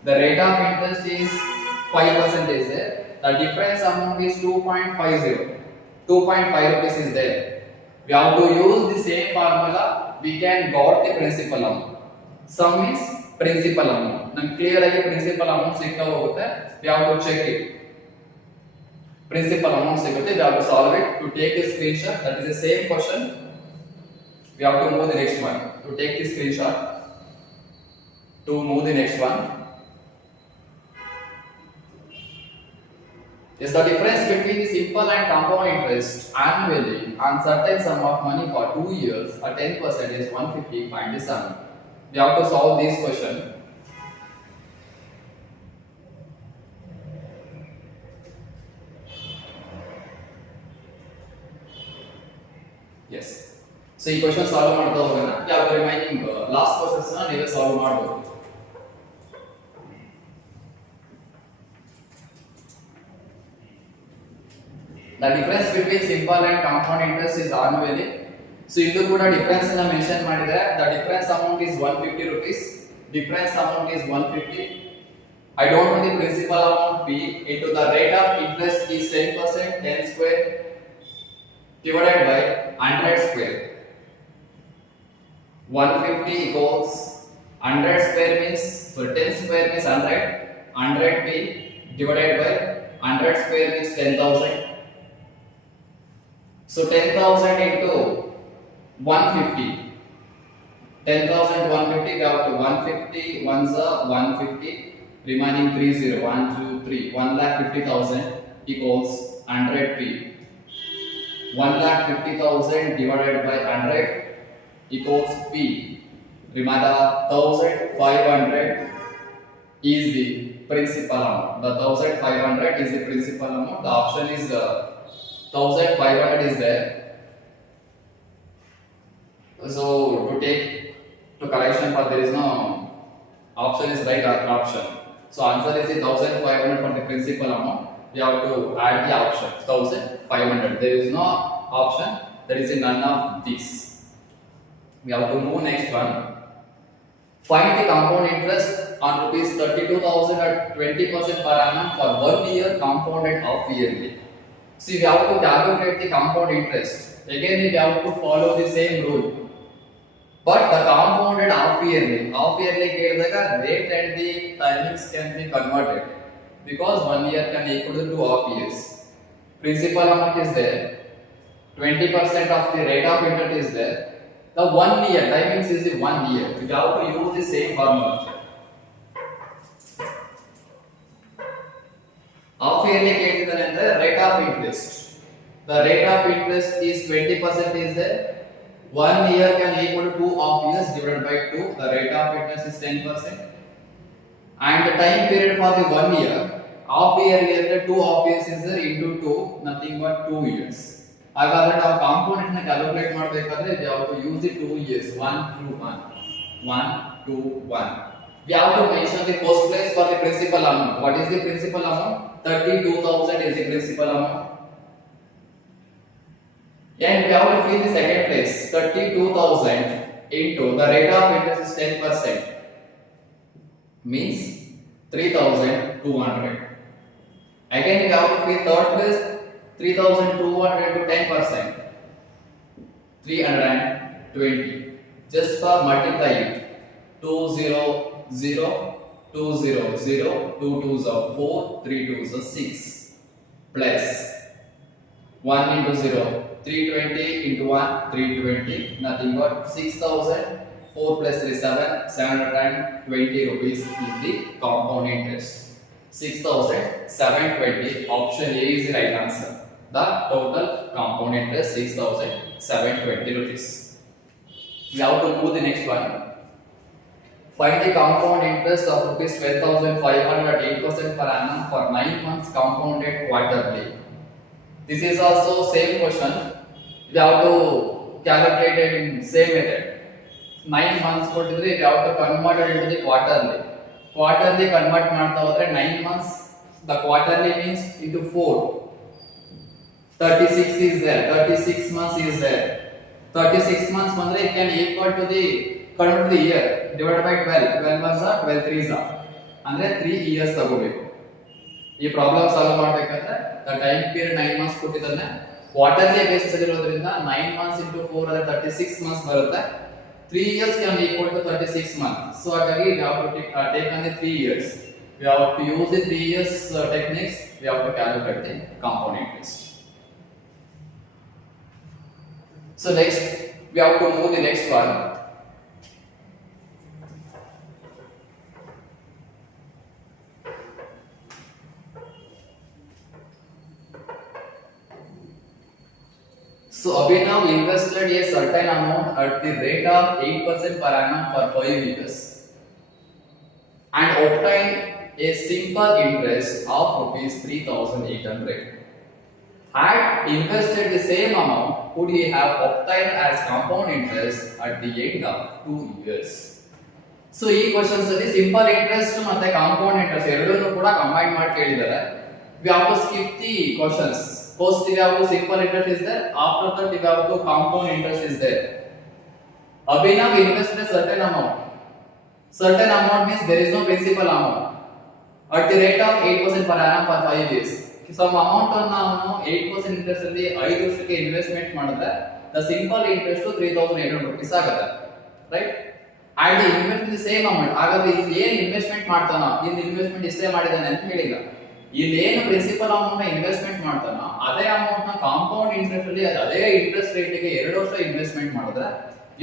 The rate of interest is 5% is there. The difference amount is 2.50. 2.5 rupees is there. We have to use the same formula. We can got the principal amount. Sum is principal amount. Now clear ಆಗಿ principal amount ಸಿಗ್ತಾ ಹೋಗುತ್ತೆ. We have to check it. Principal amount ಸಿಗುತ್ತೆ. We have to solve it. To take a screenshot, that is the same question. We have to move the next one. To take the screenshot. To move the next one. Is the difference between the simple and compound interest annually on certain sum of money for 2 years at 10% is 150. Find the sum. We have to solve this question. Yes. So ಈ question solve ಮಾಡ್ತಾ ಹೋಗೋಣ. ಯಾವ remaining last questions ನ ನೀವೇ solve ಮಾಡಬಹುದು. The difference between simple and compound interest is annually. So ಇದು ಕೂಡ difference ಅನ್ನು ಮೆನ್ಷನ್ ಮಾಡಿದ್ದಾರೆ. The difference amount is 150 rupees. Difference amount is 150. I don't know the principal amount P into the rate of interest is 10%, 10 square divided by 100 square. 150 equals 100 square means, so 10 square means 100. 100 P divided by 100 square means 10,000. So 10,000 into 150. 10,000 150, we have to 150 ones are 150, remaining 30, 1 2 3, 1,50,000 equals 100 P. 1,50,000 divided by 100 equals P. Remember, 1,500 is the principal amount. The 1,500 is the principal amount. The option is 1,500 is there. So to take to correction for there is no option is right option. So answer is the 1,500 for the principal amount. We have to add the option 1,500. There is no option. There is none of this. We have to move next one. Find the compound interest on rupees 32,000 at 20% per annum for 1 year compounded half yearly. See, we have to calculate the compound interest. Again, we have to follow the same rule. But the compounded half yearly rate and the timings can be converted because 1 year can equal to 2 half years. Principal amount is there, 20% of the rate of interest is there. The 1 year timings is the 1 year. We have to use the same formula. Half yearly rate of interest. The rate of interest is 20% is there. 1 year can equal to 2 half years divided by 2. The rate of interest is 10%. And the time period for the 1 year, half year 2 half years is there into 2, nothing but 2 years. However, our component calculate we have to use the 2 years 1 through 1. 1, 2, 1. We have to mention the first place for the principal amount. What is the principal amount? 32,000 is the principal amount. And we have to fill the second place 32,000 into the rate of interest is 10%. Means 3,200. Again, we have to fill third place 3,200 to 10%. 320. Just for multiply it. 2 0 0 2 0 0 2 2s are 4 3 2s are 6 plus 1 into 0 320 into 1 320 nothing but 6,000 4 plus 3 7 720 rupees is the compound interest. 6,720 option A is the right answer. The total compound interest 6,720 rupees. We have to move the next one. Find the compound interest of rupees 12,500 at 8% per annum for 9 months compounded quarterly. This is also same question. We have to calculate it in same method. 9 months we have to convert it into the quarterly. Quarterly convert ಮಾಡ್ತಾ ಹೋದ್ರೆ 9 months. The quarterly means into 4. 36 is there. 36 months is there. 36 months it can equal to the convert the year divided by 12. 12 months are 12 3s are. ಅಂದ್ರೆ 3 years ತಗೋಬೇಕು. ಈ problem solve ಮಾಡಬೇಕಾದ್ರೆ the time period 9 months ಕೊಟ್ಟಿದ್ದಾನೆ. Quarterly basis ಅಲ್ಲಿ ಇರೋದ್ರಿಂದ 9 months into 4 ಅಂದ್ರೆ 36 months ಬರುತ್ತೆ. 3 years can equal to 36 months. So ಹಾಗಾಗಿ we have to take on the 3 years. We have to use the 3 years techniques. We have to calculate the compound interest. So next we have to move the next one. So Abhinav invested a certain amount at the rate of 8% per annum for 5 years and obtained a simple interest of rupees 3,800. Had invested the same amount, could he have obtained as compound interest at the end of 2 years? So ಈ questions ಅಲ್ಲಿ simple interest ಮತ್ತೆ compound interest ಎರಡನ್ನೂ ಕೂಡ combine ಮಾಡಿ ಕೇಳಿದ್ದಾರೆ. We have to skip the questions. First we have to simple interest is there. After that we have to compound interest is there. Abhinav invested a certain amount. Certain amount means there is no principal amount. At the rate of 8% per annum for 5 years. Some amount ಅನ್ನು ನಾವು 8% interest ಅಲ್ಲಿ 5 ವರ್ಷಕ್ಕೆ investment ಮಾಡಿದ್ರೆ the simple interest 3,800 rupees ಆಗುತ್ತೆ. Right? And the invest in the same amount. ಹಾಗಾದ್ರೆ ಇಲ್ಲಿ ಏನು investment ಮಾಡ್ತಾನೋ ಇಲ್ಲಿ ಇನ್ವೆಸ್ಟ್ಮೆಂಟ್ ಇಷ್ಟೇ ಮಾಡಿದಾನೆ ಅಂತ ಹೇಳಿಲ್ಲ. ಇಲ್ಲಿ ಏನು ಪ್ರಿನ್ಸಿಪಲ್ ಅಮೌಂಟ್ ನ ಇನ್ವೆಸ್ಟ್ಮೆಂಟ್ ಮಾಡ್ತಾನೋ ಅದೇ ಅಮೌಂಟ್ ನ ಕಾಂಪೌಂಡ್ ಇಂಟ್ರೆಸ್ಟ್ ಅಲ್ಲಿ ಅದೇ ಇಂಟ್ರೆಸ್ಟ್ ರೇಟ್ ಗೆ 2 ವರ್ಷ ಇನ್ವೆಸ್ಟ್ಮೆಂಟ್ ಮಾಡಿದ್ರೆ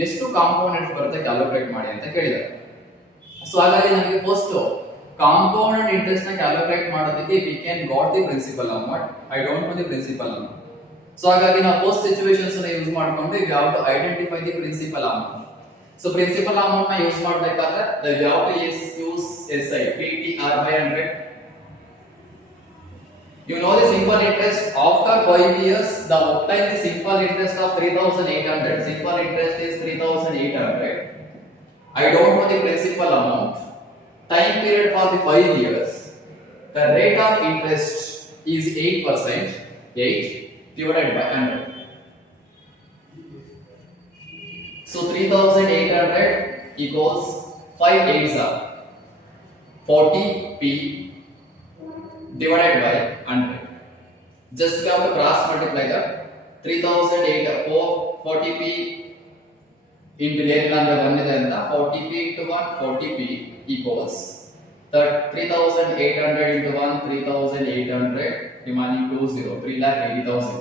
ಎಷ್ಟು ಕಾಂಪೌಂಡ್ ಇಂಟ್ರೆಸ್ಟ್ ಬರುತ್ತೆ ಕ್ಯಾಲ್ಕುಲೇಟ್ ಮಾಡಿ ಅಂತ ಕೇಳಿದ್ದಾರೆ. ಸೊ ಹಾಗಾಗಿ ನನಗೆ ಫಸ್ಟ್ ಕಾಂಪೌಂಡ್ ಇಂಟ್ರೆಸ್ಟ್ ನ ಕ್ಯಾಲ್ಕುಲೇಟ್ ಮಾಡೋದಕ್ಕೆ we can got the principal amount. I don't know the principal amount. So ಹಾಗಾಗಿ ನಾವು ಫಸ್ಟ್ ಸಿಚುವೇಶನ್ಸ್ ಅನ್ನು ಯೂಸ್ ಮಾಡ್ಕೊಂಡು we have to identify the principal amount. So principal amount ನ use ಮಾಡಬೇಕಾದ್ರೆ we have to use SI PTR by 100. You know the simple interest after 5 years the obtain the simple interest of 3800. Simple interest is 3800. I don't know the principal amount. Time period for the 5 years. The rate of interest is 8%. 8 divided by 100. So 3800 equals 5 8s are 40p divided by 100. Just we have to cross multiply that. 40p into ಲೇಖನ ಅಂದ್ರೆ 1 ಇದೆ ಅಂತ 40p into 1 40p equals that 3800 into 1 3800 remaining 20 3,80,000.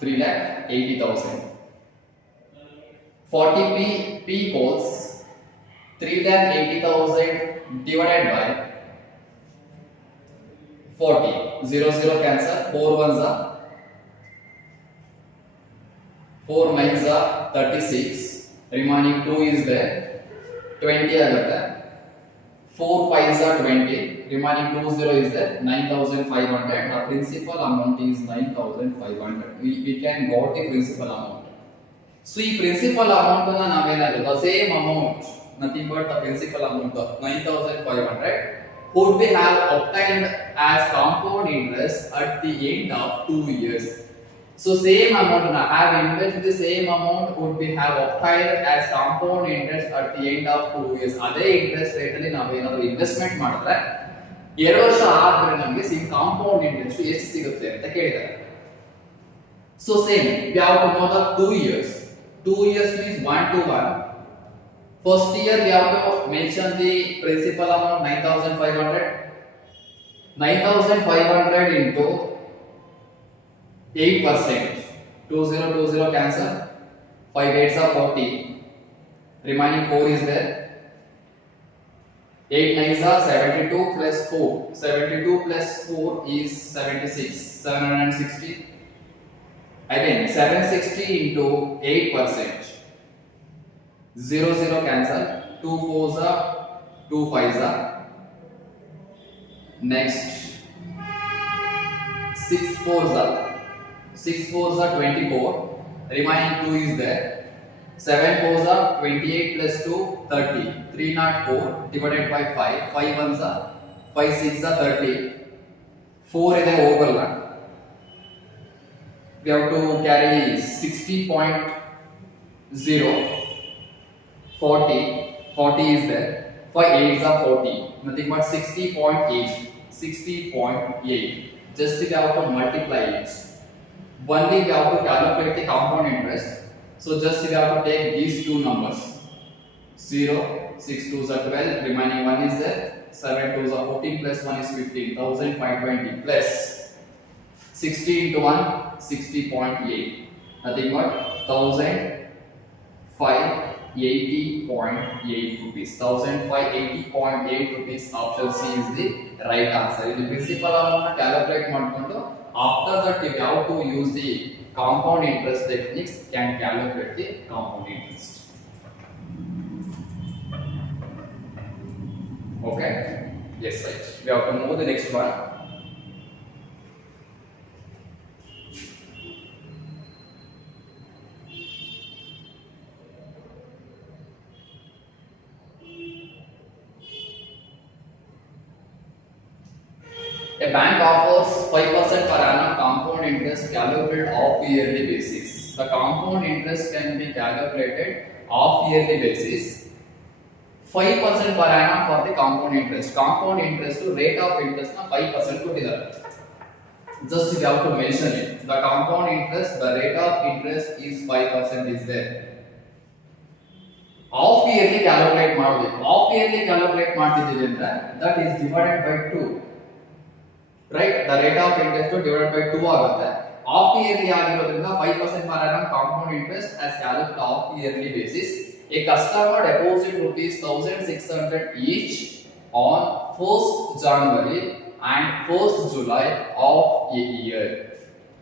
3,80,000. 40p p equals 3,80,000 divided by 40. 0 cancel. 4 ones are 4 9s are 36. Remaining 2 is there. 20 agata. 4 5s are 20. Remaining 2 0 is there. 9,500. The principal amount is 9,500. We can got the principal amount. So ಈ principal amount ಅನ್ನು ನಾವೇನಾದ್ರು the same amount, nothing but the principal amount of 9,500 would be have obtained as compound interest at the end of 2 years. So same amount na have invested the same amount would be have obtained as compound interest at the end of 2 years. ಅದೇ interest rate ಅಲ್ಲಿ ನಾವು ಏನಾದರೂ investment ಮಾಡಿದ್ರೆ 2 ವರ್ಷ ಆದ್ಮೇಲೆ ನಮಗೆ same compound interest ಎಷ್ಟು ಸಿಗುತ್ತೆ ಅಂತ ಕೇಳಿದ್ದಾರೆ. So same we have to know the 2 years. 2 years means 1 to 1. First year we have to mention the principal amount 9,500. 9,500 into 8%. 20 cancel. 5 8s are 40. Remaining 4 is there. 8 9s are 72 plus 4. 72 plus 4 is 76. 760. Again 760 into 8%. 0 cancel. 2 4s are 2 5s are. Next 6 4s are 24. Remaining 2 is there. 7 4s are 28 plus 2 30. 304 divided by 5. 5 1s are 5 6 are 30. 4 is over. We have to carry 60.0. 40 is there. 5 8s are 40. Nothing but 60.8. 60.8. Just we have to multiply it. Only we have to calculate the compound interest. So just we have to take these two numbers. 0, 6 2s are 12. Remaining 1 is there. 7 2s are 14 plus 1 is 15. 1,520 plus 60 into 1 60.8. Nothing but 1,580.8 rupees. 1,580.8 rupees. Option C is the right answer. The principal amount calculate ಮಾಡ್ಕೊಂಡು after that we have to use the compound interest techniques can calculate the compound interest. Okay, yes, right. We have to move the next one. A bank offers 5% per annum compound interest calculated off yearly basis. The compound interest can be calculated off yearly basis. 5% per annum for the compound interest. Compound interest rate of interest na 5% ಕೊಟ್ಟಿದ್ದಾರೆ. Just we have to mention it. The compound interest, the rate of interest is 5% is there. Off yearly calculate ಮಾಡಬೇಕು. Off yearly calculate ಮಾಡ್ತಿದ್ದೀವಿ ಅಂದ್ರೆ that is divided by 2. Right, the rate of interest divided by 2 ಆಗುತ್ತೆ. Off yearly ಆಗಿರೋದ್ರಿಂದ 5% per annum compound interest as calculated off yearly basis. A customer deposit rupees 1,600 each on 1st January and 1st July of a year.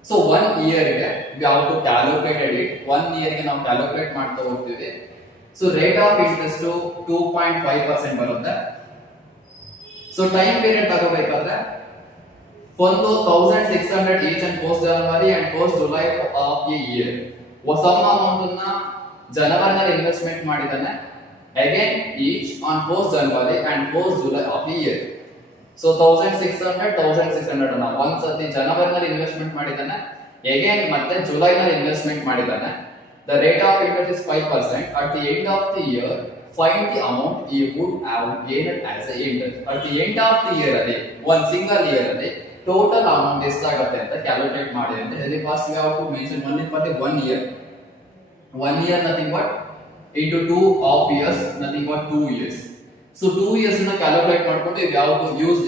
So 1 year ಗೆ we have to calculate it. 1 year ಗೆ ನಾವು calculate ಮಾಡ್ತಾ ಹೋಗ್ತೀವಿ. So rate of interest 2.5% ಬರುತ್ತೆ. So time period ತಗೋಬೇಕಾದ್ರೆ ಒಂದು 1600 each and 1st January and 1st July of a year. Some amount ಅನ್ನ ಜನವರಿನಲ್ಲಿ ಇನ್ವೆಸ್ಟ್ಮೆಂಟ್ ಮಾಡಿದಾನೆ, again each on 1st January and 1st July of the year. So 1600 ಅನ್ನ ಒಂದ್ ಸತಿ ಜನವರಿನಲ್ಲಿ investment ಮಾಡಿದಾನೆ, again ಮತ್ತೆ ಜುಲೈನಲ್ಲಿ ಇನ್ವೆಸ್ಟ್ಮೆಂಟ್ ಮಾಡಿದಾನೆ. The rate of interest is 5%. At the end of the year, find the amount he would have gained as a interest. At the end of the year ಅಲ್ಲಿ one single year ಅಲ್ಲಿ total amount ಎಷ್ಟಾಗುತ್ತೆ ಅಂತ calculate ಮಾಡಿ ಅಂತ ಹೇಳಿ. First we have to mention only for the 1 year. 1 year nothing but into 2 of years nothing but 2 years. So 2 years na calculate ಮಾಡ್ಕೊಂಡು we have to use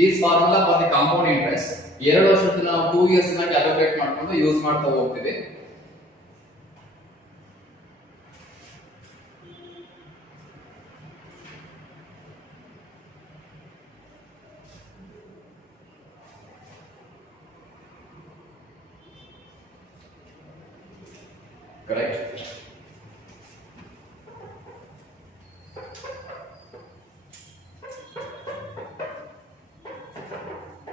this formula for the compound interest. 2 ವರ್ಷಕ್ಕೆ ನಾವು 2 years na calculate ಮಾಡ್ಕೊಂಡು use ಮಾಡ್ತಾ ಹೋಗ್ತೀವಿ. Correct.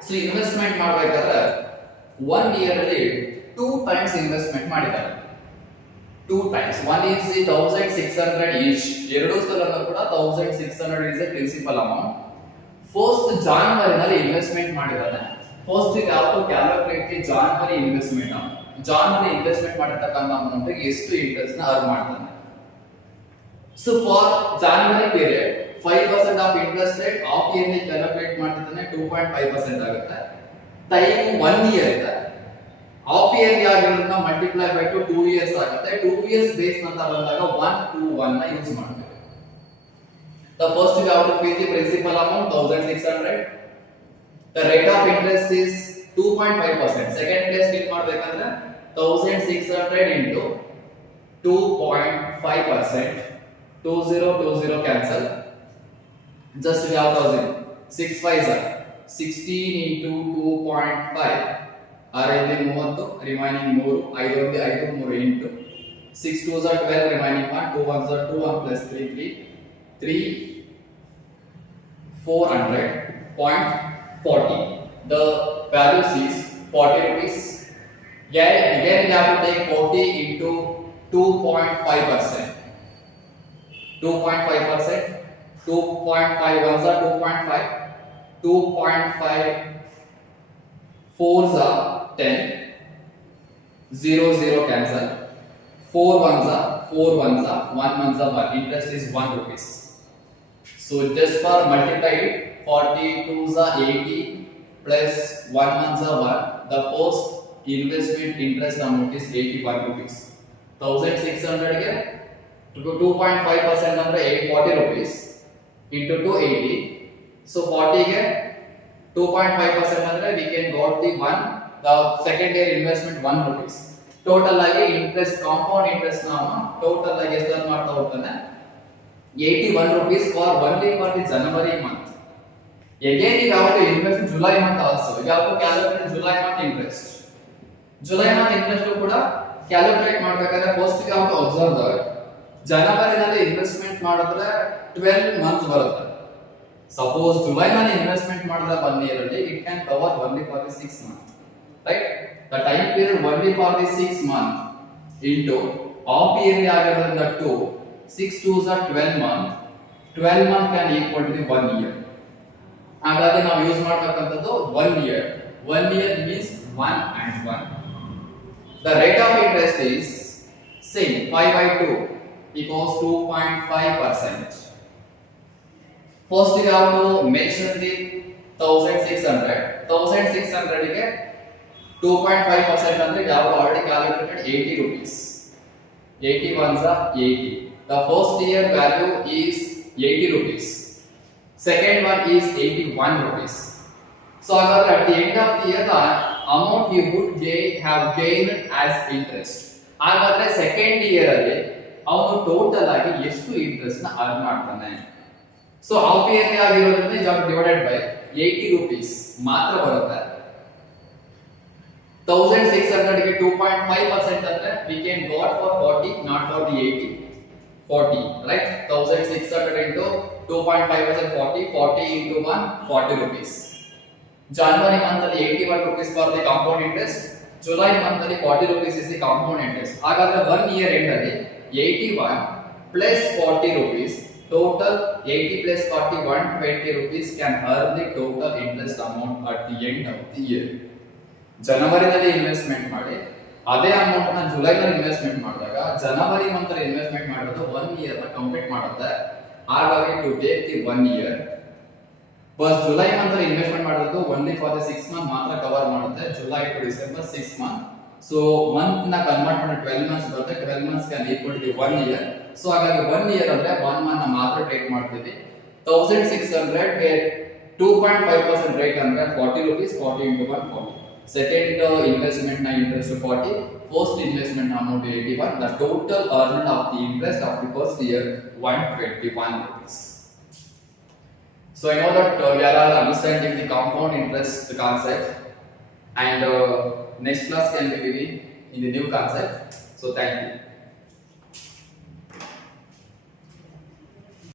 So investment ಮಾಡಬೇಕಾದ್ರೆ 1 year ಅಲ್ಲಿ 2 times investment ಮಾಡಿದ್ದಾರೆ. 2 times. One is the 1600 each. ಎರಡು ಸಲನೂ ಕೂಡ 1600 is the principal amount. First January ನಲ್ಲಿ ಇನ್ವೆಸ್ಟ್ಮೆಂಟ್ ಮಾಡಿದ್ದಾನೆ. First we have to calculate the January investment. January investment ಮಾಡಿರ್ತಕ್ಕಂಥ ಅಮೌಂಟ್ ಎಷ್ಟು ಇಂಟ್ರೆಸ್ಟ್ ನ ಅರ್ನ್ ಮಾಡ್ತಾನೆ. So for January period 5% of interest rate half yearly calculate ಮಾಡ್ತಿದ್ದಾನೆ, 2.5% ಆಗುತ್ತೆ. ಟೈಮ್ 1 year ಇದೆ. half yearly ಆಗಿರೋದನ್ನ ಮಲ್ಟಿಪ್ಲೈ ಬೈ 2 years ಆಗುತ್ತೆ. 2 years ಬೇಸ್ ಅಂತ ಬಂದಾಗ 1 to 1 ನ ಯೂಸ್ ಮಾಡ್ತೀವಿ. The first we have to pay the principal amount 1600. The rate of interest is 2.5%. Second place click ಮಾಡಬೇಕಂದ್ರೆ 1600 into 2.5%. 20 cancel. Just we have 1000. 6 5s are 16 into 2.5. 6 30 remaining 3 5 5 3 into 6 2s are 12 remaining 1 2 1s are 2 1 plus 3 3 400.40. The value is 40 rupees. Again we have to take 40 into 2.5%. 2.5%. 2.5 ones are 2.5. 2.5 fours are 10. 0 0 cancel. 4 ones are 1 ones are 1. Interest is 1 rupees. So just for multiply it, 40 2s are 80 plus 1 ones are 1. The first investment interest amount is 81 rupees. 1600 ಗೆ 2.5% ಅಂದ್ರೆ 840 rupees into 280. So 40 ಗೆ 2.5% ಅಂದ್ರೆ we can got the second year investment 1 rupees. Total ಆಗಿ interest compound interest ನಾವು total ಆಗಿ ಎಷ್ಟು ಮಾಡ್ತಾ ಹೋಗ್ತಾನೆ 81 rupees for only for the January month. Again you have to invest in July month also. You have to calculate July month interest. July month interest ಕೂಡ calculate ಮಾಡಬೇಕಾದ್ರೆ first you have to observe that ಜನವರಿ ನಲ್ಲಿ investment ಮಾಡಿದ್ರೆ 12 months ಬರುತ್ತೆ. Suppose July ನಲ್ಲಿ investment ಮಾಡಿದ್ರೆ 1 year ಅಲ್ಲಿ it can cover only for the 6 months, right? The time period only for the 6 months into half yearly ಆಗಿರೋದ್ರಿಂದ 2 6 2s are 12 months. 12 month can equal to the 1 year. ಹಾಗಾಗಿ ನಾವು use ಮಾಡತಕ್ಕಂತದ್ದು 1 year. 1 year means 1 and 1. The rate of interest is same 5 by 2 equals 2.5%. First we have to mention the 1600. 1600 ಗೆ 2.5% ಅಂದ್ರೆ we have already calculated 80 rupees. 80 ones are 80. The first year value is 80 rupees. Second one is 81 rupees. So at the end of the year the amount you would have gained as interest. ಹಾಗಾದ್ರೆ second year ಅಲ್ಲಿ ಅವನು total ಆಗಿ ಎಷ್ಟು interest ನ earn ಮಾಡ್ತಾನೆ. So half yearly ಆಗಿರೋದ್ರಿಂದ you have divided by 80 rupees ಮಾತ್ರ ಬರುತ್ತೆ. 1600 ಗೆ 2.5% ಅಂದ್ರೆ we can go out for 40, not for the 80. 40, right? 1600 into 2.5% 40, 40 into 1, 40 rupees. January month ಅಲ್ಲಿ 81 rupees for the compound interest, July month ಅಲ್ಲಿ 40 rupees is the compound interest. ಹಾಗಾದ್ರೆ 1 year end ಅಲ್ಲಿ 81 plus 40 rupees, total 80 plus 40, 120 rupees can earn the total interest amount at the end of the year. ಜನವರಿನಲ್ಲಿ investment ಮಾಡಿ ಅದೇ amount ನ ಜುಲೈನಲ್ಲಿ investment ಮಾಡಿದಾಗ ಜನವರಿ month ಅಲ್ಲಿ ಇನ್ವೆಸ್ಟ್ಮೆಂಟ್ ಮಾಡೋದು 1 ಇಯರ್ ನ ಕಂಪ್ಲೀಟ್ ಮಾಡುತ್ತೆ. ಹಾಗಾಗಿ ಟು ಟೇಕ್ ದಿ 1 ಇಯರ್ ಬಸ್ ಜುಲೈ ಮಂತ್ ಅಲ್ಲಿ ಇನ್ವೆಸ್ಟ್ಮೆಂಟ್ ಮಾಡೋದು ಓನ್ಲಿ ಫಾರ್ ದಿ 6 ಮಂತ್ ಮಾತ್ರ ಕವರ್ ಮಾಡುತ್ತೆ. July to December 6 month. So month ನ ಕನ್ವರ್ಟ್ ಮಾಡಿ 12 ಮಂತ್ಸ್ ಬರುತ್ತೆ. 12 months can equal to 1 year. So ಹಾಗಾಗಿ 1 ಇಯರ್ ಅಂದ್ರೆ 1 ಮಂತ್ ನ ಮಾತ್ರ ಟೇಕ್ ಮಾಡ್ತೀವಿ. 1600 ಗೆ 2.5% ರೇಟ್ ಅಂದ್ರೆ 40 rupees, 40 into 1, 40. Second investment na interest 40, first investment amount 81. The total earned of the interest of the first year 121 rupees. So I know that we are all understanding the compound interest concept, and next class can be given in the new concept. So thank you.